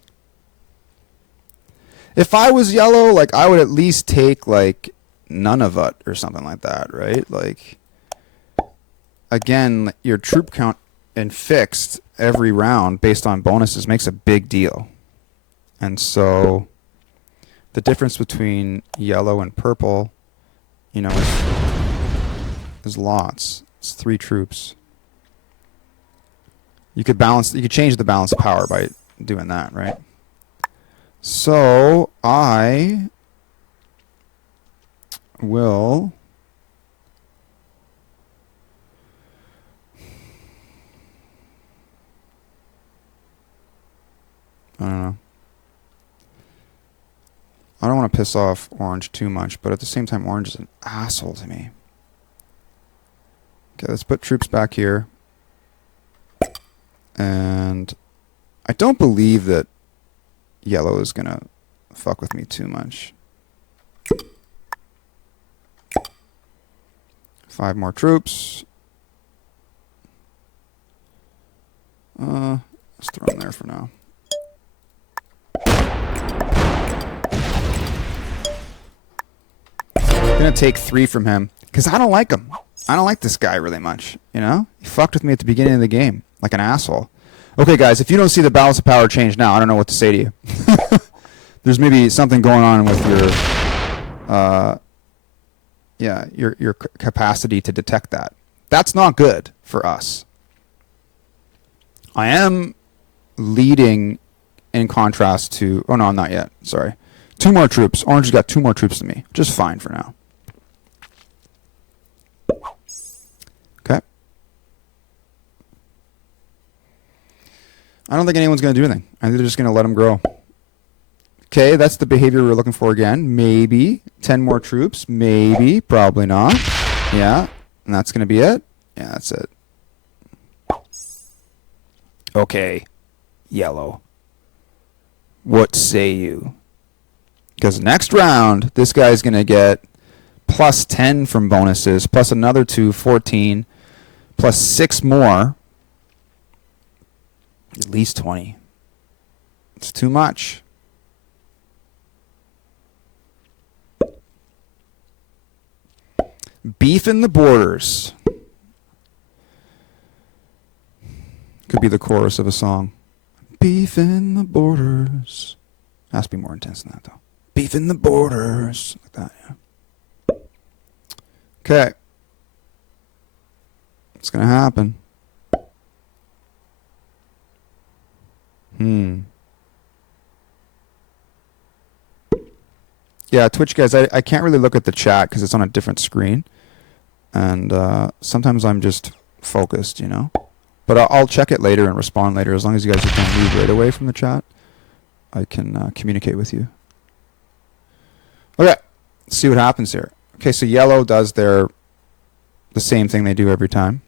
If I was yellow, like, I would at least take, like, Nunavut or something like that, right? Like, again, your troop count and fixed every round based on bonuses makes a big deal. And so the difference between yellow and purple, you know, is lots. It's 3 troops. You could change the balance of power by doing that, right? So I will I don't know. I don't want to piss off orange too much, but at the same time, orange is an asshole to me. Okay, let's put troops back here. And I don't believe that yellow is going to fuck with me too much. 5 more troops. Let's throw them there for now. I'm going to take 3 from him because I don't like him. I don't like this guy really much, you know? He fucked with me at the beginning of the game like an asshole. Okay, guys, if you don't see the balance of power change now, I don't know what to say to you. There's maybe something going on with your capacity to detect that. That's not good for us. I am leading in contrast to... Oh, no, I'm not yet. Sorry. 2 more troops. Orange has got 2 more troops than me. Just fine for now. Okay. I don't think anyone's going to do anything. I think they're just going to let them grow. Okay, that's the behavior we're looking for again. Maybe 10 more troops. Maybe. Probably not. Yeah. And that's going to be it. Yeah, that's it. Okay. Yellow. What say you? Because next round, this guy's going to get plus 10 from bonuses, plus another 2, 14, plus 6 more. At least 20. It's too much. Beef in the borders. Could be the chorus of a song. Beef in the borders. Has to be more intense than that, though. Beef in the borders. Like that, yeah. Okay. What's going to happen? Yeah, Twitch guys, I can't really look at the chat because it's on a different screen. And sometimes I'm just focused, you know. But I'll check it later and respond later. As long as you guys don't move right away from the chat, I can communicate with you. Okay, let's see what happens here. Okay, so yellow does the same thing they do every time.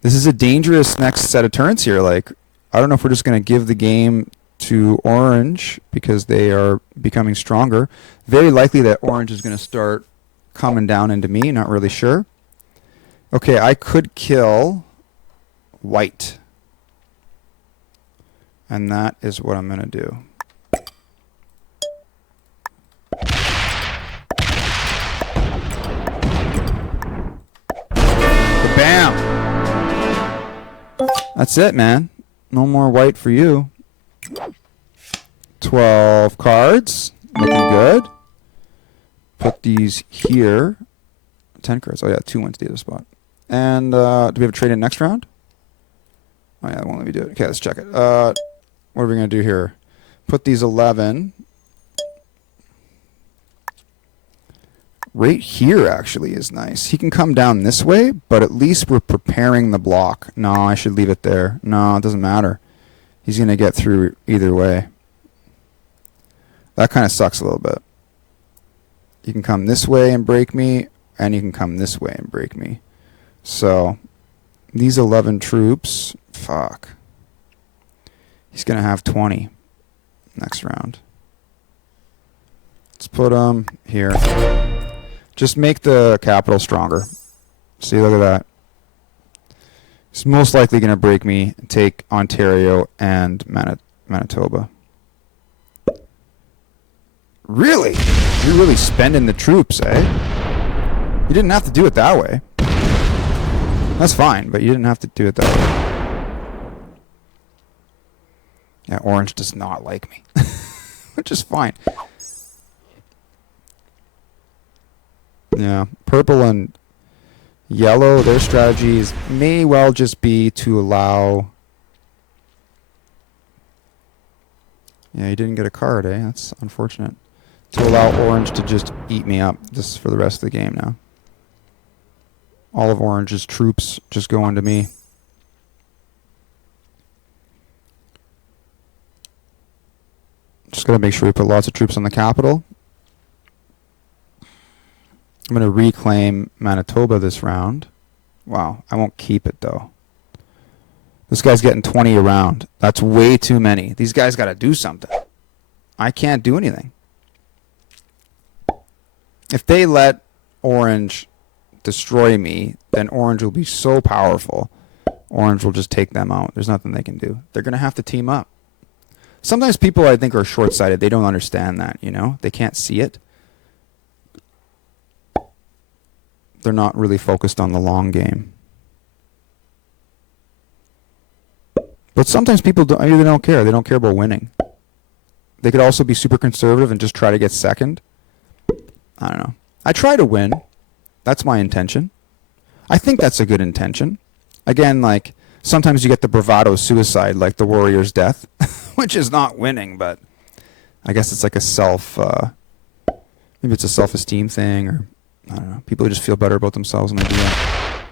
This is a dangerous next set of turns here. Like, I don't know if we're just going to give the game to orange because they are becoming stronger. Very likely that orange is going to start coming down into me. Not really sure. Okay, I could kill white. And that is what I'm going to do. Bam! That's it, man. No more white for you. 12 cards. Looking good. Put these here. 10 cards. Oh, yeah, 2 went to the other spot. And do we have a trade in next round? Oh, yeah, it won't let me do it. Okay, let's check it. What are we going to do here? Put these 11. Right here, actually, is nice. He can come down this way, but at least we're preparing the block. No, I should leave it there. No, it doesn't matter. He's going to get through either way. That kind of sucks a little bit. You can come this way and break me, and you can come this way and break me. So, these 11 troops, fuck. He's going to have 20 next round. Let's put them here. Just make the capital stronger. See, look at that. He's most likely going to break me, take Ontario and Manitoba. Really? You're really spending the troops, eh? You didn't have to do it that way. That's fine, but you didn't have to do it that way. Yeah, orange does not like me. Which is fine. Yeah, purple and yellow, their strategies may well just be to allow... Yeah, you didn't get a card, eh? That's unfortunate. To allow orange to just eat me up just for the rest of the game now. All of orange's troops just go into me. Just got to make sure we put lots of troops on the capital. I'm going to reclaim Manitoba this round. Wow, I won't keep it though. This guy's getting 20 a round. That's way too many. These guys got to do something. I can't do anything. If they let orange destroy me, then orange will be so powerful. Orange will just take them out. There's nothing they can do. They're going to have to team up. Sometimes people, I think, are short-sighted. They don't understand that, you know? They can't see it. They're not really focused on the long game. But sometimes people don't care. They don't care about winning. They could also be super conservative and just try to get second. I don't know. I try to win. That's my intention. I think that's a good intention. Again, like, sometimes you get the bravado suicide, like the warrior's death, which is not winning, but I guess it's like a maybe it's a self-esteem thing, or I don't know. People just feel better about themselves when they do that.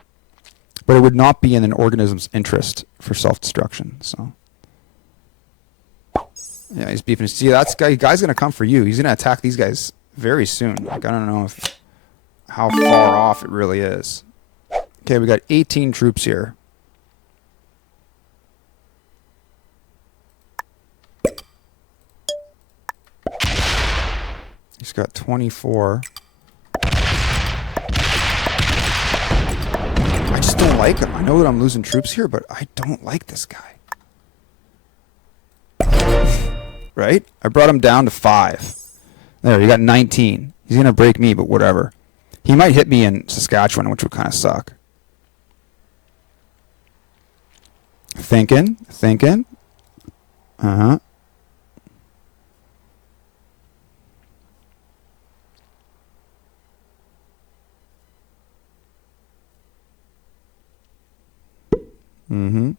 But it would not be in an organism's interest for self-destruction. So Yeah, he's beefing. See, that's guy's gonna come for you. He's gonna attack these guys very soon. Like, I don't know how far off it really is. Okay, we got 18 troops here. He's got 24. I just don't like him. I know that I'm losing troops here, but I don't like this guy. Right? I brought him down to 5. There, you got 19. He's going to break me, but whatever. He might hit me in Saskatchewan, which would kind of suck. Thinking. Uh-huh. Mm-hmm.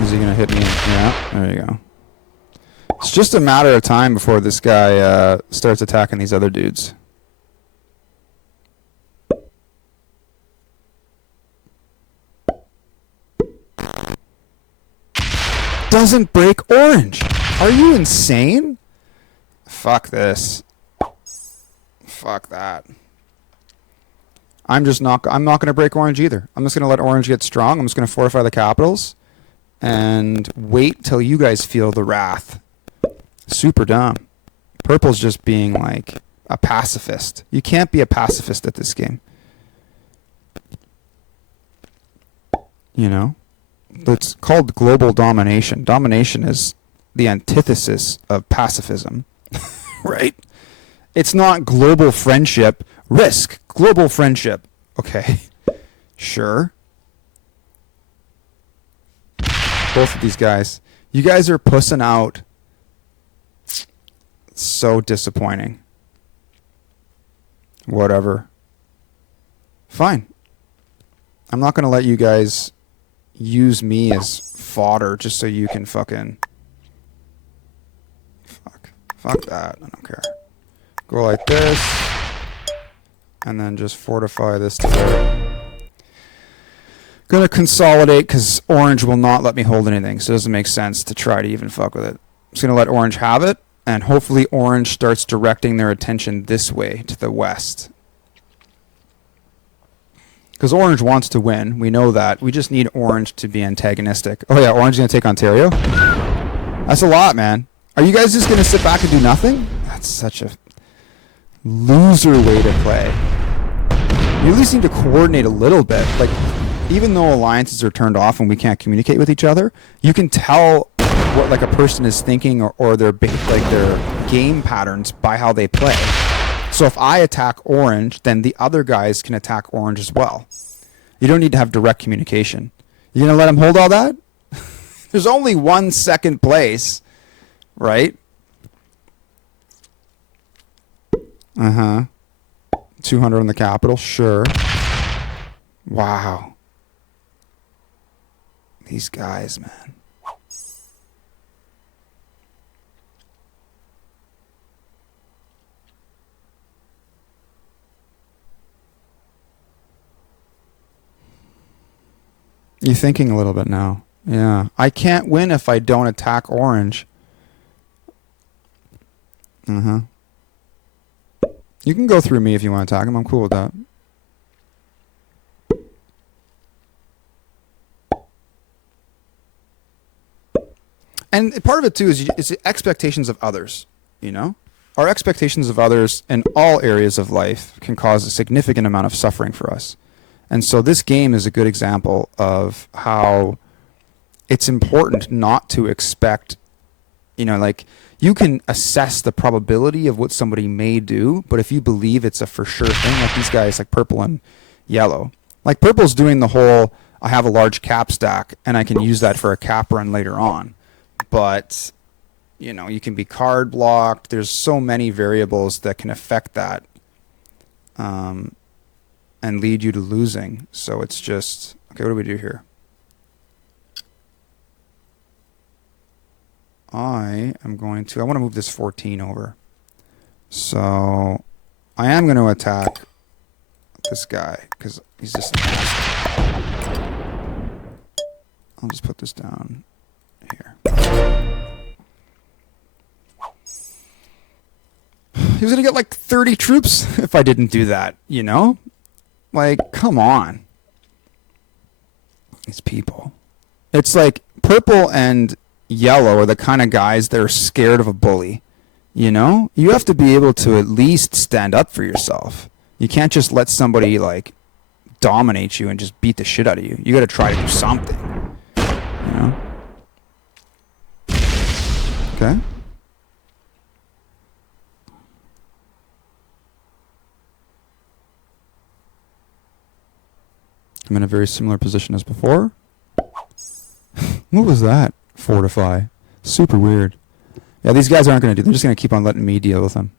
Is he going to hit me? Yeah, there you go. It's just a matter of time before this guy starts attacking these other dudes. Doesn't break orange. Are you insane? Fuck this. Fuck that. I'm not going to break orange either. I'm just going to let orange get strong. I'm just going to fortify the capitals and wait till you guys feel the wrath. Super dumb. Purple's just being like a pacifist. You can't be a pacifist at this game. You know? It's called global domination. Domination is the antithesis of pacifism. Right? It's not global friendship. Risk. Global friendship. Okay. Sure. Both of these guys. You guys are pussing out. So disappointing. Whatever. Fine. I'm not going to let you guys use me as fodder just so you can fucking... Fuck that. I don't care. Go like this. And then just fortify this to there. Gonna consolidate because orange will not let me hold anything, so it doesn't make sense to try to even fuck with it. Just gonna let orange have it, and hopefully orange starts directing their attention this way to the west. Because orange wants to win. We know that. We just need orange to be antagonistic. Oh yeah, orange is gonna take Ontario? That's a lot, man. Are you guys just gonna sit back and do nothing? That's such a loser way to play. You at least need to coordinate a little bit. Like, even though alliances are turned off and we can't communicate with each other, you can tell what like a person is thinking or their game patterns by how they play. So if I attack orange, then the other guys can attack orange as well. You don't need to have direct communication. You gonna let him hold all that? There's only one second place, right? 200 on the capital, sure. Wow. These guys, man. You're thinking a little bit now. Yeah. I can't win if I don't attack orange. You can go through me if you want to attack him. I'm cool with that. And part of it, too, is expectations of others, you know? Our expectations of others in all areas of life can cause a significant amount of suffering for us. And so this game is a good example of how it's important not to expect, you know, like, you can assess the probability of what somebody may do, but if you believe it's a for sure thing, like these guys, like purple and yellow. Like purple's doing the whole, I have a large cap stack, and I can use that for a cap run later on. But, you know, you can be card blocked. There's so many variables that can affect that and lead you to losing. So it's just, okay, what do we do here? I want to move this 14 over. So I am going to attack this guy because he's just nasty. I'll just put this down here. He was going to get like 30 troops if I didn't do that, you know? Like, come on. These people. It's like purple and yellow are the kind of guys that are scared of a bully. You know? You have to be able to at least stand up for yourself. You can't just let somebody, like, dominate you and just beat the shit out of you. You got to try to do something. You know? Okay. I'm in a very similar position as before. What was that? Fortify. Super weird. Yeah, these guys aren't going to do. They're just going to keep on letting me deal with them.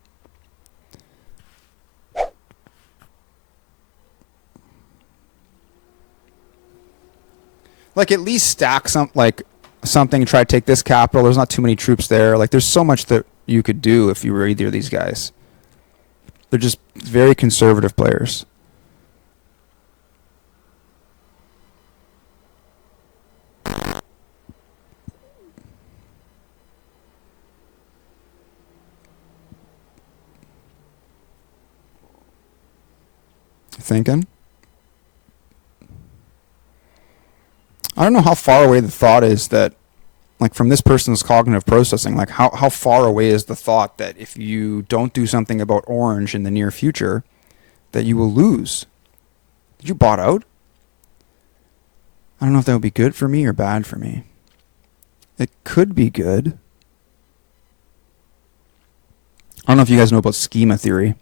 Like, at least stack something. Try to take this capital. There's not too many troops there. Like, there's so much that you could do if you were either of these guys. They're just very conservative players. Thinking. I don't know how far away the thought is that, like, from this person's cognitive processing, like, how far away is the thought that if you don't do something about orange in the near future, that you will lose? Did you bot out? I don't know if that would be good for me or bad for me. It could be good. I don't know if you guys know about schema theory.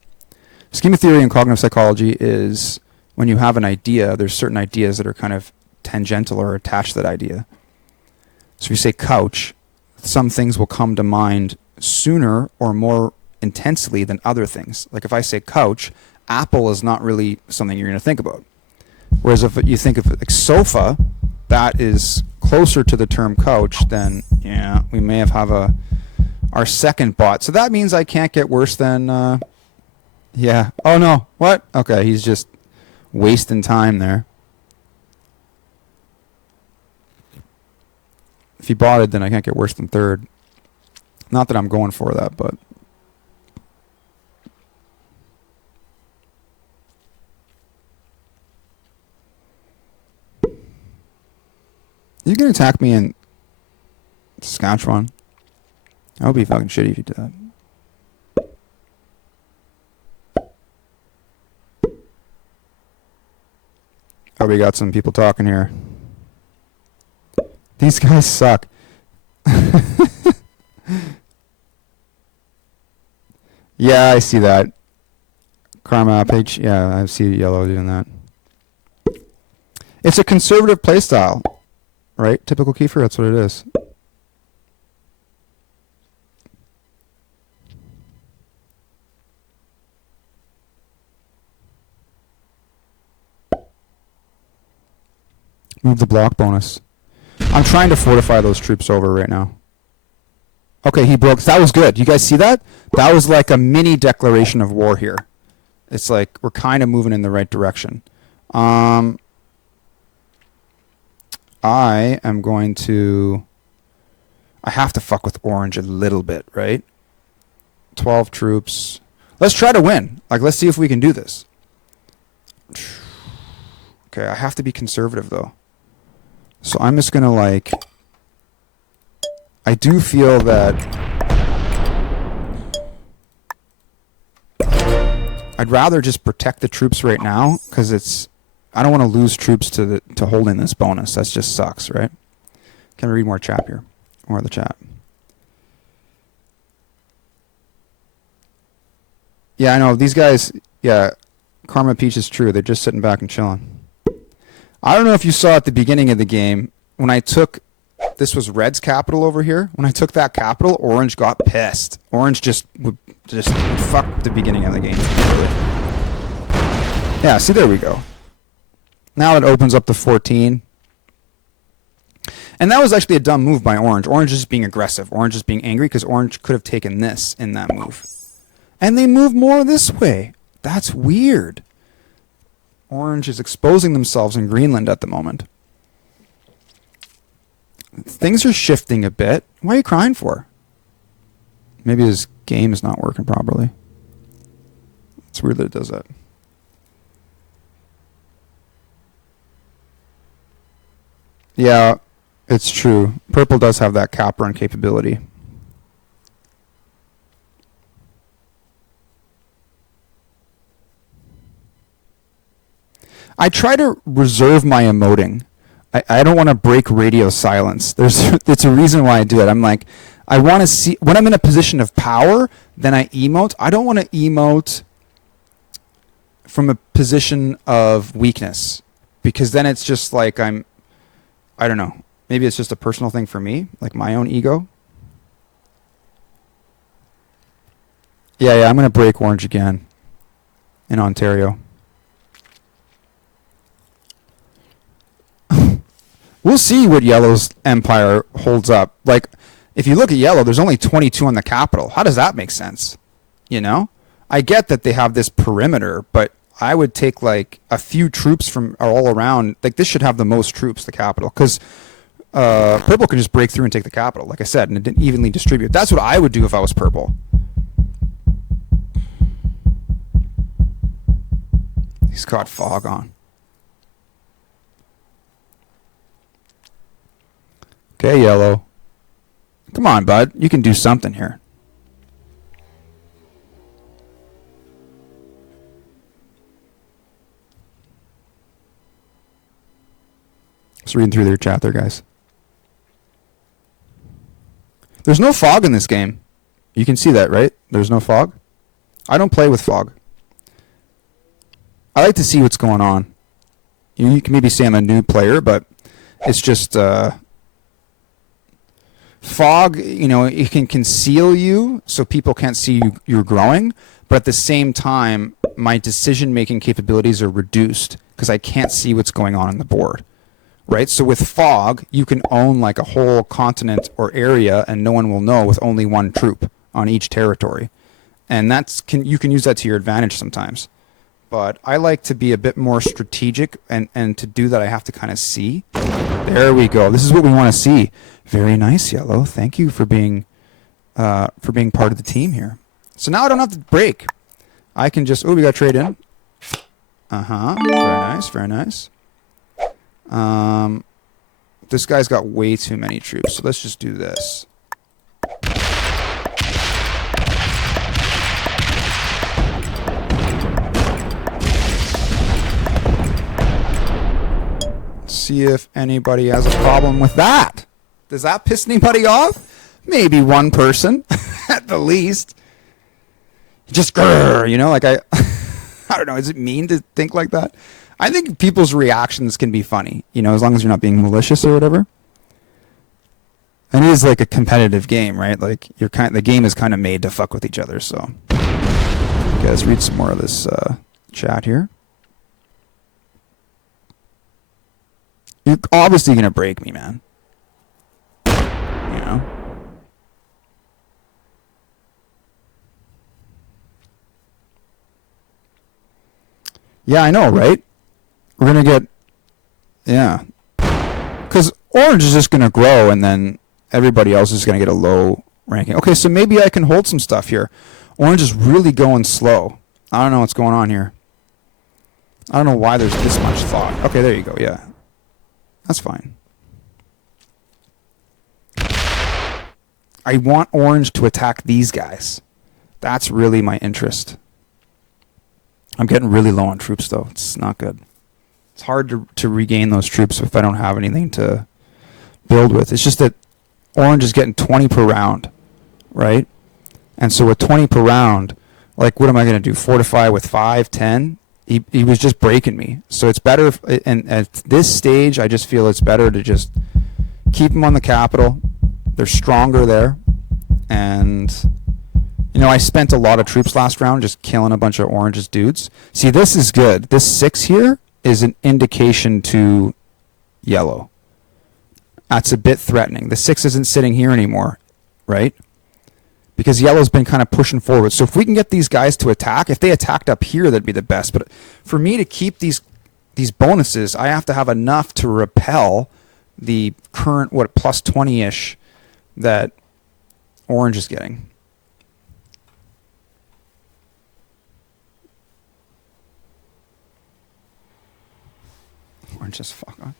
Schema theory in cognitive psychology is when you have an idea, there's certain ideas that are kind of tangential or attached to that idea. So if you say couch, some things will come to mind sooner or more intensely than other things. Like if I say couch, apple is not really something you're going to think about. Whereas if you think of like sofa, that is closer to the term couch, then yeah, we may have our second bot. So that means I can't get worse than... yeah. Oh, no. What? Okay, he's just wasting time there. If he botted, then I can't get worse than third. Not that I'm going for that, but... You can attack me in Saskatchewan. That would be fucking shitty if you did that. Oh, we got some people talking here. These guys suck. Yeah, I see that. Karma page. Yeah, I see yellow doing that. It's a conservative playstyle, right? Typical Kiefer, that's what it is. Move the block bonus. I'm trying to fortify those troops over right now. Okay, he broke. That was good. You guys see that? That was like a mini declaration of war here. It's like we're kind of moving in the right direction. I am going to... I have to fuck with orange a little bit, right? 12 troops. Let's try to win. Like, let's see if we can do this. Okay, I have to be conservative, though. So I'm just going to, like... I do feel that... I'd rather just protect the troops right now, because it's... I don't want to lose troops to holding this bonus. That just sucks, right? Can I read more chat here? More of the chat. Yeah, I know. These guys... Yeah, Karma Peach is true. They're just sitting back and chilling. I don't know if you saw at the beginning of the game, when I took, this was Red's capital over here. When I took that capital, Orange got pissed. Orange just fucked the beginning of the game. Yeah, see, there we go. Now it opens up to 14. And that was actually a dumb move by Orange. Orange is being aggressive. Orange is being angry because Orange could have taken this in that move. And they move more this way. That's weird. Orange is exposing themselves in Greenland at the moment. Things are shifting a bit. What are you crying for? Maybe his game is not working properly. It's weird that it does that. Yeah, it's true. Purple does have that cap run capability. I try to reserve my emoting. I don't want to break radio silence. It's a reason why I do it. I'm like, I want to see, when I'm in a position of power, then I emote. I don't want to emote from a position of weakness, because then it's just like I don't know. Maybe it's just a personal thing for me, like my own ego. Yeah, I'm going to break Orange again in Ontario. We'll see what Yellow's empire holds up. Like, if you look at Yellow, there's only 22 on the capital. How does that make sense? You know? I get that they have this perimeter, but I would take, like, a few troops from all around. Like, this should have the most troops, the capital, because Purple can just break through and take the capital, like I said, and it didn't evenly distribute. That's what I would do if I was Purple. He's got fog on. Okay, Yellow. Come on, bud. You can do something here. Just reading through their chat there, guys. There's no fog in this game. You can see that, right? There's no fog. I don't play with fog. I like to see what's going on. You can maybe say I'm a new player, but it's just... fog, you know, it can conceal you so people can't see you're growing, but at the same time, my decision-making capabilities are reduced because I can't see what's going on the board, right? So with fog, you can own like a whole continent or area and no one will know with only one troop on each territory. And you can use that to your advantage sometimes. But I like to be a bit more strategic, and to do that I have to kind of see. There we go. This is what we want to see. Very nice, Yellow. Thank you for being part of the team here. So now I don't have to break. I can just... Oh, we got trade in. Very nice, very nice. This guy's got way too many troops, so let's just do this. See if anybody has a problem with that. Does that piss anybody off? Maybe one person at the least. Just grrr, you know, like I don't know, is it mean to think like that? I think people's reactions can be funny, you know, as long as you're not being malicious or whatever. And it is like a competitive game, right? Like the game is kind of made to fuck with each other, so. Okay, let's read some more of this chat here. You're obviously going to break me, man. You know? Yeah, I know, right? We're going to get... Yeah. Because Orange is just going to grow, and then everybody else is going to get a low ranking. Okay, so maybe I can hold some stuff here. Orange is really going slow. I don't know what's going on here. I don't know why there's this much thought. Okay, there you go, yeah. That's fine. I want Orange to attack these guys. That's really my interest. I'm getting really low on troops, though. It's not good. It's hard to regain those troops if I don't have anything to build with. It's just that Orange is getting 20 per round, right? And so with 20 per round, like, what am I going to do? Fortify with 5, 10? He was just breaking me. So it's better, and at this stage, I just feel it's better to just keep them on the capital. They're stronger there. And, you know, I spent a lot of troops last round just killing a bunch of Orange's dudes. See, this is good. This 6 here is an indication to Yellow. That's a bit threatening. The 6 isn't sitting here anymore, right? Because yellow's been kind of pushing forward. So if we can get these guys to attack, if they attacked up here, that'd be the best. But for me to keep these bonuses, I have to have enough to repel the current, what, plus 20-ish that orange is getting. Orange is fuck on.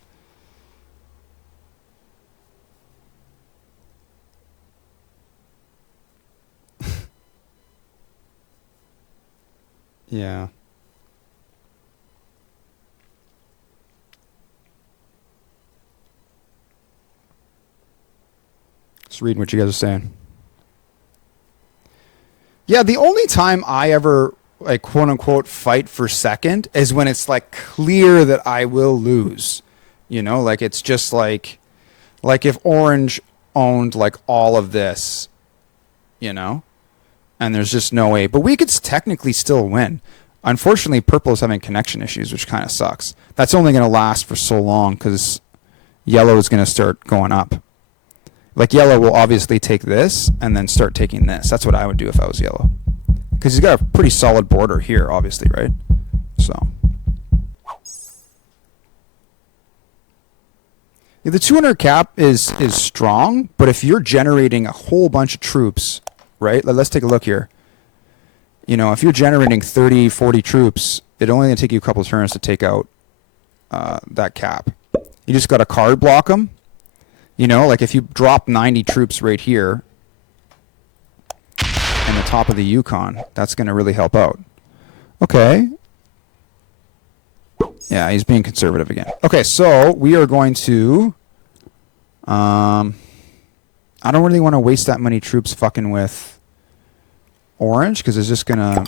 Yeah. Just reading what you guys are saying. Yeah, the only time I ever, like, quote unquote, fight for second is when it's like clear that I will lose. You know, like it's just like if orange owned like all of this, you know, and there's just no way. But we could technically still win. Unfortunately, purple is having connection issues, which kind of sucks. That's only going to last for so long because yellow is going to start going up. Like yellow will obviously take this and then start taking this. That's what I would do if I was yellow. Because he's got a pretty solid border here, obviously, right? So. Yeah, the 200 cap is strong, but if you're generating a whole bunch of troops, right? Let's take a look here. You know, if you're generating 30, 40 troops, it's only going to take you a couple of turns to take out that cap. You just got to card block them. You know, like if you drop 90 troops right here in the top of the Yukon, that's going to really help out. Okay. Yeah, he's being conservative again. Okay, so we are going to... I don't really want to waste that many troops fucking with orange because it's just gonna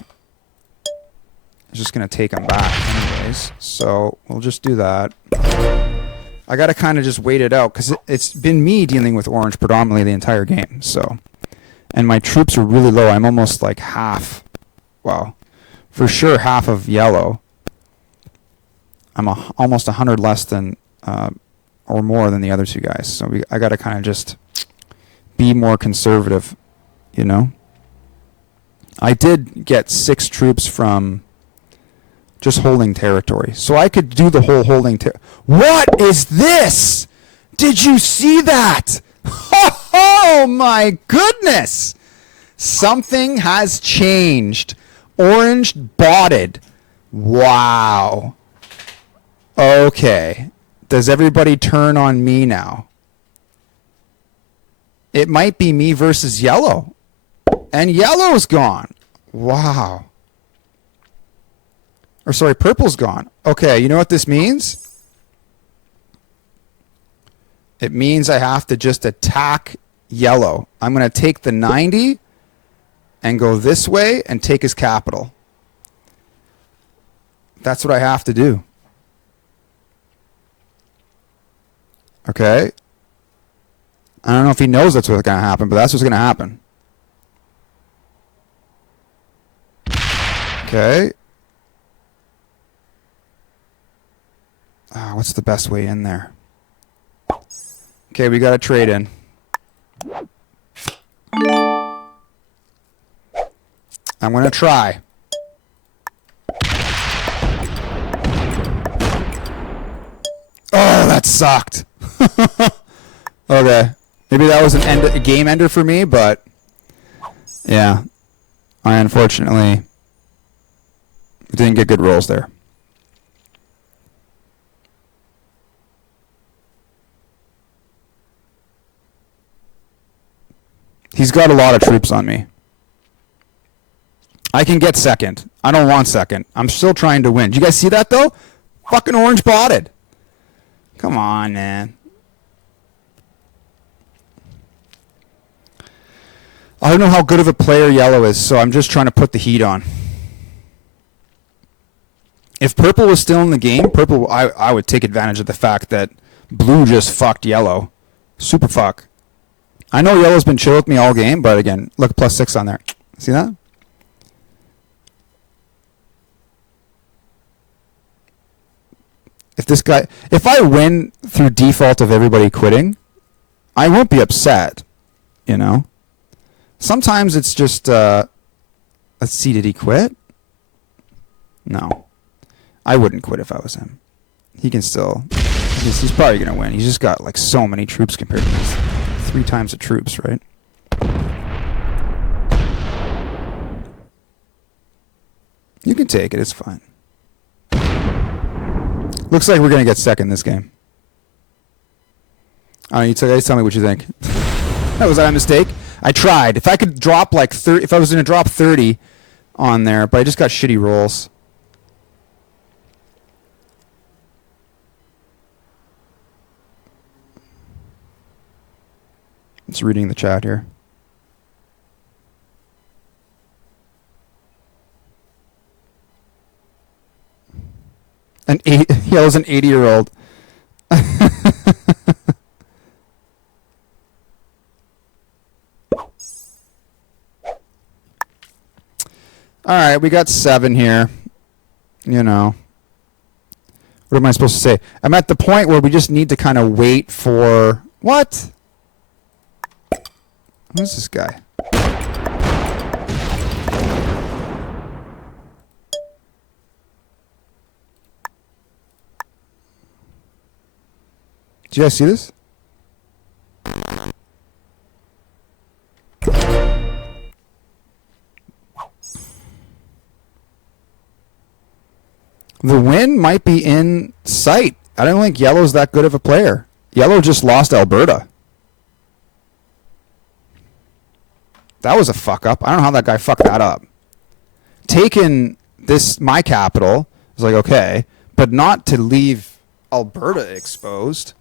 take them back anyways. So we'll just do that. I gotta kind of just wait it out because it's been me dealing with orange predominantly the entire game. So, and my troops are really low. I'm almost like half, well, for sure half of yellow. I'm almost 100 less than or more than the other two guys. So I gotta kind of just be more conservative, you know. I did get 6 troops from just holding territory. So I could do the whole holding territory. What is this? Did you see that? Oh my goodness. Something has changed. Orange botted. Wow. Okay. Does everybody turn on me now? It might be me versus yellow. And yellow's gone. Wow. Or sorry, purple's gone. Okay, you know what this means? It means I have to just attack yellow. I'm going to take the 90 and go this way and take his capital. That's what I have to do. Okay. I don't know if he knows that's what's going to happen, but that's what's going to happen. Okay. What's the best way in there? Okay, we got a trade in. I'm going to try. Oh, that sucked. Okay. Maybe that was a game ender for me, but yeah. I unfortunately didn't get good rolls there. He's got a lot of troops on me. I can get second. I don't want second. I'm still trying to win. Did you guys see that, though? Fucking orange botted. Come on, man. I don't know how good of a player yellow is, so I'm just trying to put the heat on. If purple was still in the game, purple, I would take advantage of the fact that blue just fucked yellow. Super fuck. I know yellow's been chill with me all game, but again, look, +6 on there. See that? If I win through default of everybody quitting, I won't be upset, you know. Sometimes it's just, let's see, did he quit? No. I wouldn't quit if I was him. He can still, he's probably going to win. He's just got like so many troops compared to this. 3 times the troops, right? You can take it, it's fine. Looks like we're going to get second this game. I don't know, you guys tell me what you think. Was that a mistake? I tried. If I could drop like 30, if I was going to drop 30 on there, but I just got shitty rolls. Just reading the chat here. Yellow's an 80-year-old. All right, we got 7 here. You know. What am I supposed to say? I'm at the point where we just need to kind of wait for... What? Who's this guy? Did you guys see this? The win might be in sight. I don't think Yellow's that good of a player. Yellow just lost Alberta. That was a fuck up. I don't know how that guy fucked that up. Taking this, my capital, is like, okay, but not to leave Alberta exposed.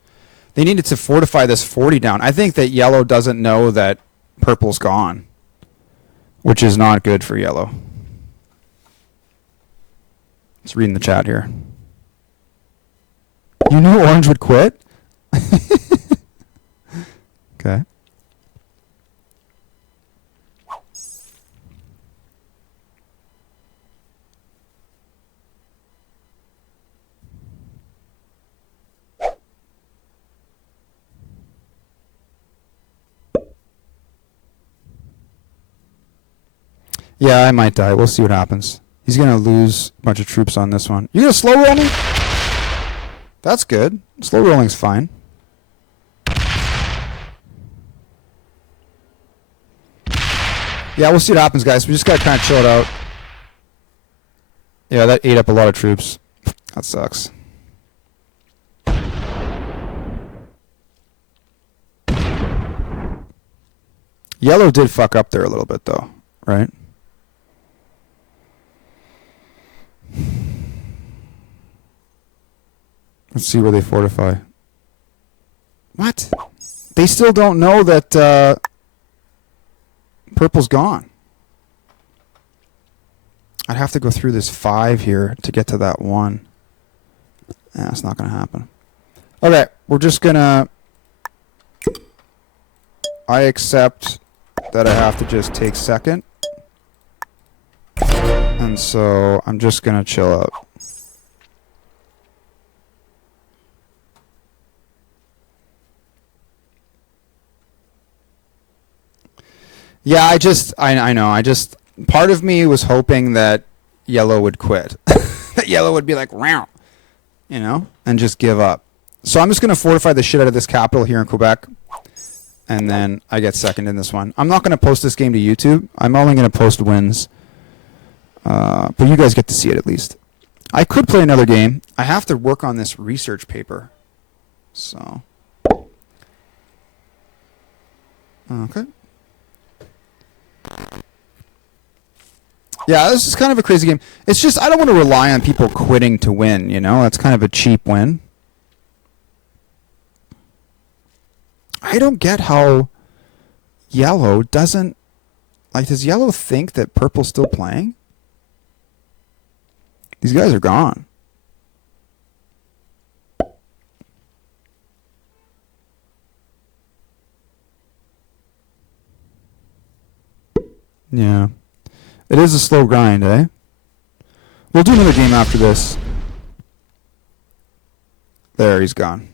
They needed to fortify this 40 down. I think that Yellow doesn't know that Purple's gone, which is not good for Yellow. Let's read in the chat here. You knew Orange would quit? Okay. Yeah, I might die. We'll see what happens. He's going to lose a bunch of troops on this one. You going to slow roll me? That's good. Slow rolling's fine. Yeah, we'll see what happens, guys. We just got to kind of chill it out. Yeah, that ate up a lot of troops. That sucks. Yellow did fuck up there a little bit, though, right? Let's see where they fortify. What? They still don't know that Purple's gone. I'd have to go through this 5 here to get to that 1. Yeah, it's not going to happen. Okay, we're just going to... I accept that I have to just take second. And so I'm just going to chill out. Yeah, I know. Part of me was hoping that Yellow would quit. That Yellow would be like, "Row," you know, and just give up. So I'm just going to fortify the shit out of this capital here in Quebec. And then I get second in this one. I'm not going to post this game to YouTube. I'm only going to post wins. But you guys get to see it at least. I could play another game. I have to work on this research paper. So. Okay. Yeah, this is kind of a crazy game. It's just, I don't want to rely on people quitting to win, you know? That's kind of a cheap win. I don't get how Yellow doesn't... Like, does Yellow think that Purple's still playing? These guys are gone. Yeah. It is a slow grind, eh? We'll do another game after this. There, he's gone.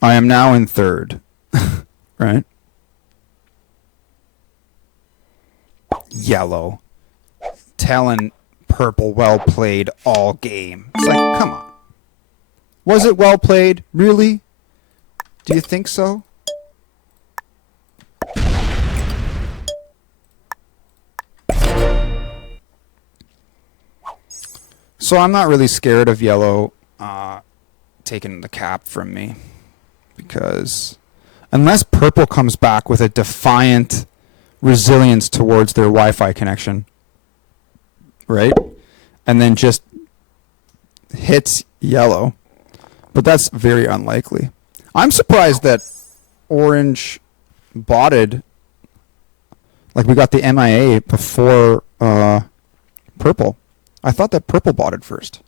I am now in third. Right? Yellow. Telling purple well played all game. It's like, come on. Was it well played? Really? Do you think so? So I'm not really scared of yellow taking the cap from me, because unless purple comes back with a defiant resilience towards their Wi-Fi connection, right? And then just hits yellow. But that's very unlikely. I'm surprised that orange botted, like we got the MIA before purple. I thought that purple botted first.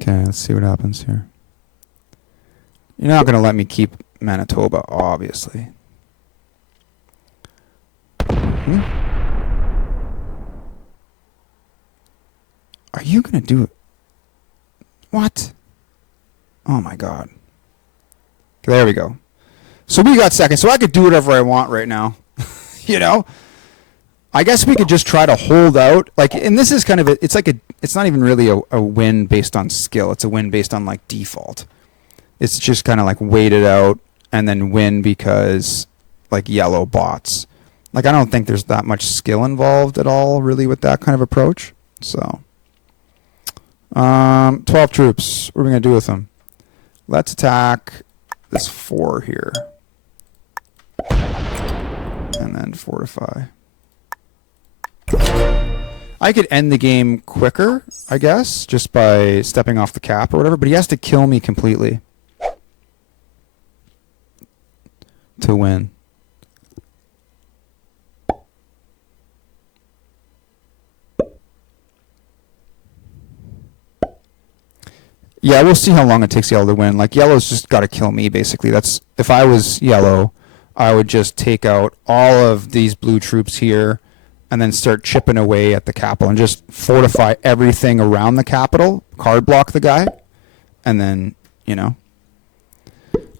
Okay, let's see what happens here. You're not going to let me keep Manitoba, obviously. Are you going to do it? What? Oh my god. There we go. So we got second. So I could do whatever I want right now. You know? I guess we could just try to hold out. Like, and this is kind of it's not even really a win based on skill. It's a win based on like default. It's just kind of like wait it out and then win because like yellow bots. Like, I don't think there's that much skill involved at all really with that kind of approach. So 12 troops. What are we going to do with them? Let's attack this 4 here. And then fortify. I could end the game quicker, I guess, just by stepping off the cap or whatever, but he has to kill me completely to win. Yeah, we'll see how long it takes yellow to win. Like, yellow's just got to kill me, basically. That's, if I was yellow, I would just take out all of these blue troops here and then start chipping away at the capital and just fortify everything around the capital, card block the guy, and then, you know.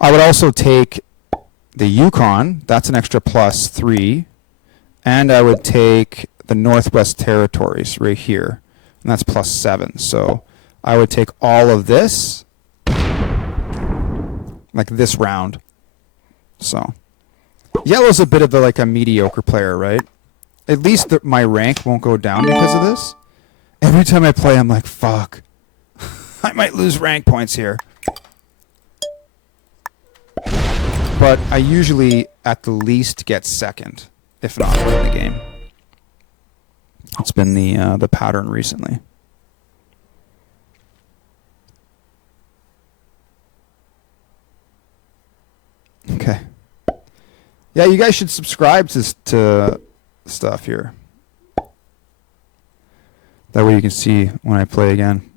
I would also take the Yukon. That's an extra +3. And I would take the Northwest Territories right here, and that's +7. So I would take all of this, like this round. So yellow's a bit of a mediocre player, right? At least my rank won't go down because of this. Every time I play, I'm like, fuck. I might lose rank points here. But I usually, at the least, get second, if not win the game. It's been the pattern recently. Okay. Yeah, you guys should subscribe to stuff here. That way you can see when I play again.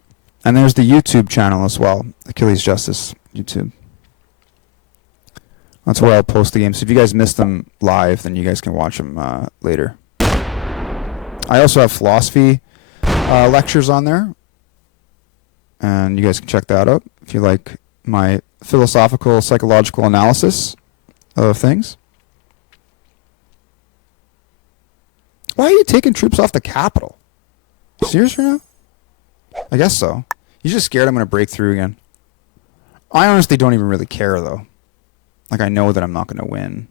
And there's the YouTube channel as well, Achilles Justice YouTube. That's where I'll post the games. So if you guys miss them live, then you guys can watch them later. I also have philosophy lectures on there. And you guys can check that out if you like my philosophical, psychological analysis of things. Why are you taking troops off the capital? Serious right now? I guess so. He's just scared I'm going to break through again. I honestly don't even really care, though. Like, I know that I'm not going to win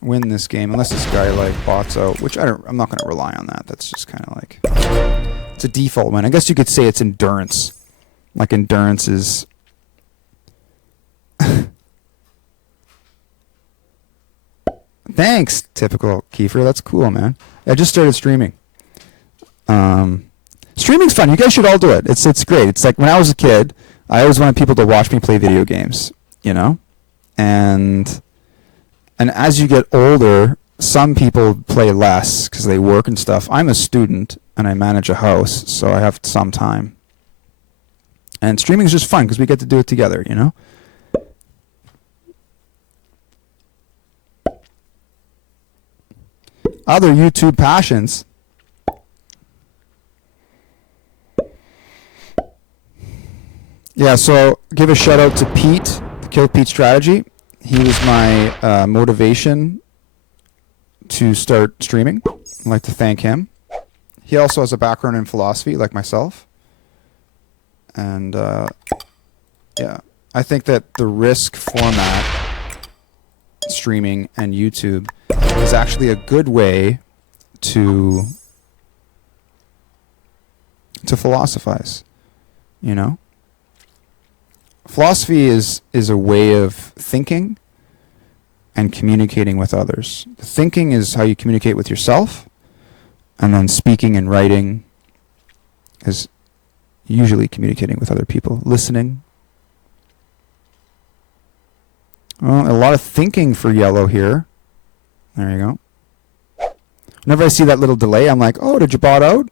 win this game unless this guy bots out, which I'm not going to rely on that. That's just kind of like, it's a default win. I guess you could say it's endurance. Like, endurance is Thanks, typical Kiefer. That's cool, man. I just started streaming. Streaming's fun. You guys should all do it. It's great. It's like when I was a kid, I always wanted people to watch me play video games, you know? And as you get older, some people play less because they work and stuff. I'm a student and I manage a house, so I have some time. And streaming is just fun because we get to do it together, you know? Other YouTube passions. Yeah, so give a shout out to Pete, the Kill Pete Strategy. He was my motivation to start streaming. I'd like to thank him. He also has a background in philosophy, like myself. And yeah, I think that the Risk format, streaming and YouTube, is actually a good way to philosophize, you know? Philosophy is a way of thinking and communicating with others. Thinking is how you communicate with yourself, and then speaking and writing is usually communicating with other people. Listening. Well, a lot of thinking for yellow here. There you go. Whenever I see that little delay, I'm like, oh, did you bot out?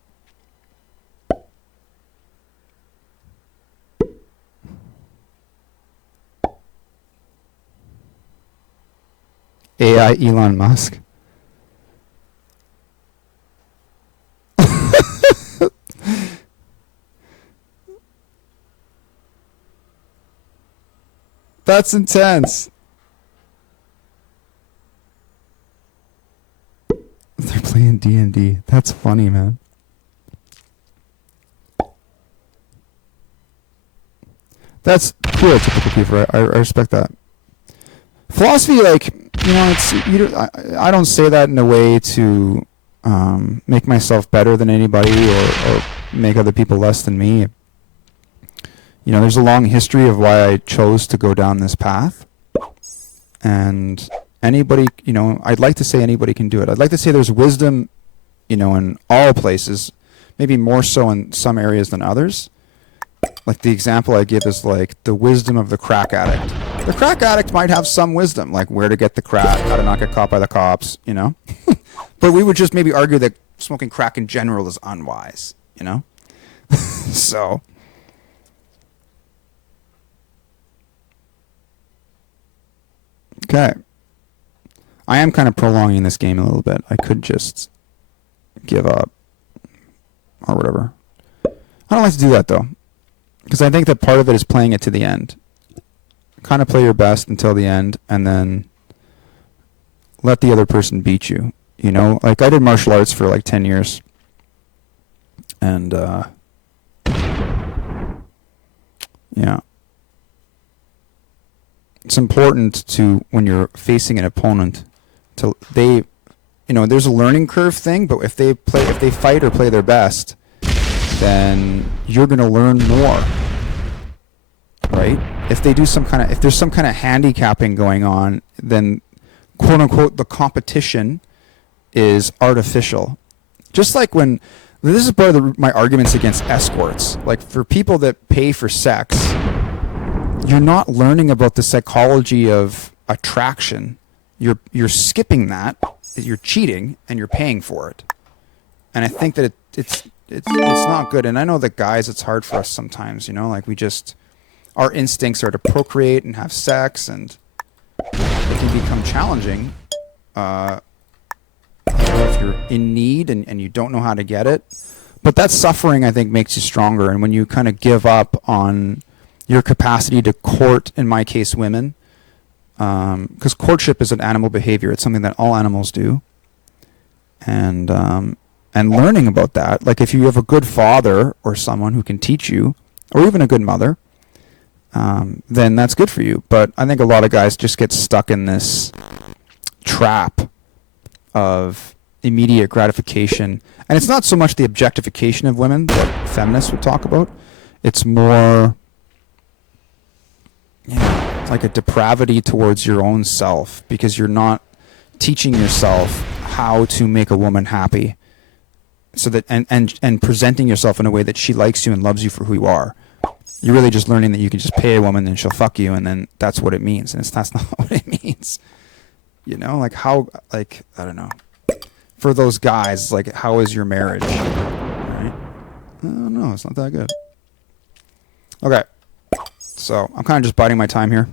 AI Elon Musk. That's intense. They're playing D&D. That's funny, man. That's cool, typical people. I respect that. Philosophy, like, you know, I don't say that in a way to make myself better than anybody or make other people less than me. You know, there's a long history of why I chose to go down this path. And anybody, you know, I'd like to say anybody can do it. I'd like to say there's wisdom, you know, in all places, maybe more so in some areas than others. Like the example I give is like the wisdom of the crack addict. The crack addict might have some wisdom, like where to get the crack, how to not get caught by the cops, you know? But we would just maybe argue that smoking crack in general is unwise, you know? So... Okay. I am kind of prolonging this game a little bit. I could just give up or whatever. I don't like to do that, though, because I think that part of it is playing it to the end. Kind of play your best until the end, and then let the other person beat you. You know, like I did martial arts for like 10 years. And, yeah. It's important to, when you're facing an opponent, to you know, there's a learning curve thing, but if they fight or play their best, then you're going to learn more, right? If there's some kind of handicapping going on, then quote unquote the competition is artificial. Just like when, this is part of my arguments against escorts, like for people that pay for sex, you're not learning about the psychology of attraction. You're skipping that. You're cheating, and you're paying for it. And I think that it's not good. And I know that guys, it's hard for us sometimes. You know, like our instincts are to procreate and have sex, and it can become challenging if you're in need and you don't know how to get it. But that suffering, I think, makes you stronger. And when you kind of give up on your capacity to court, in my case, women, because courtship is an animal behavior. It's something that all animals do. And learning about that, like if you have a good father or someone who can teach you, or even a good mother, then that's good for you. But I think a lot of guys just get stuck in this trap of immediate gratification. And it's not so much the objectification of women that feminists would talk about. It's more... yeah, it's like a depravity towards your own self, because you're not teaching yourself how to make a woman happy, so that and presenting yourself in a way that she likes you and loves you for who you are. You're really just learning that you can just pay a woman and she'll fuck you, and then that's what it means, and that's not what it means. You know, like how, like, I don't know. For those guys, like, how is your marriage? Right? I don't know. It's not that good. Okay. So I'm kind of just biding my time here.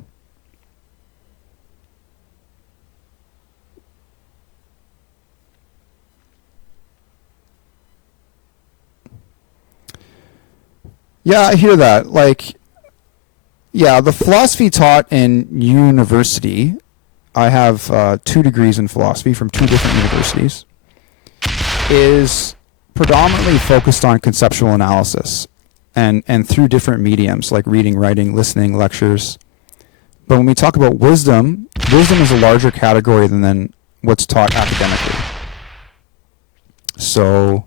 Yeah, I hear that. Like, yeah, the philosophy taught in university, I have 2 degrees in philosophy from 2 different universities, is predominantly focused on conceptual analysis and through different mediums like reading, writing, listening, lectures. But when we talk about wisdom, wisdom is a larger category than what's taught academically. So,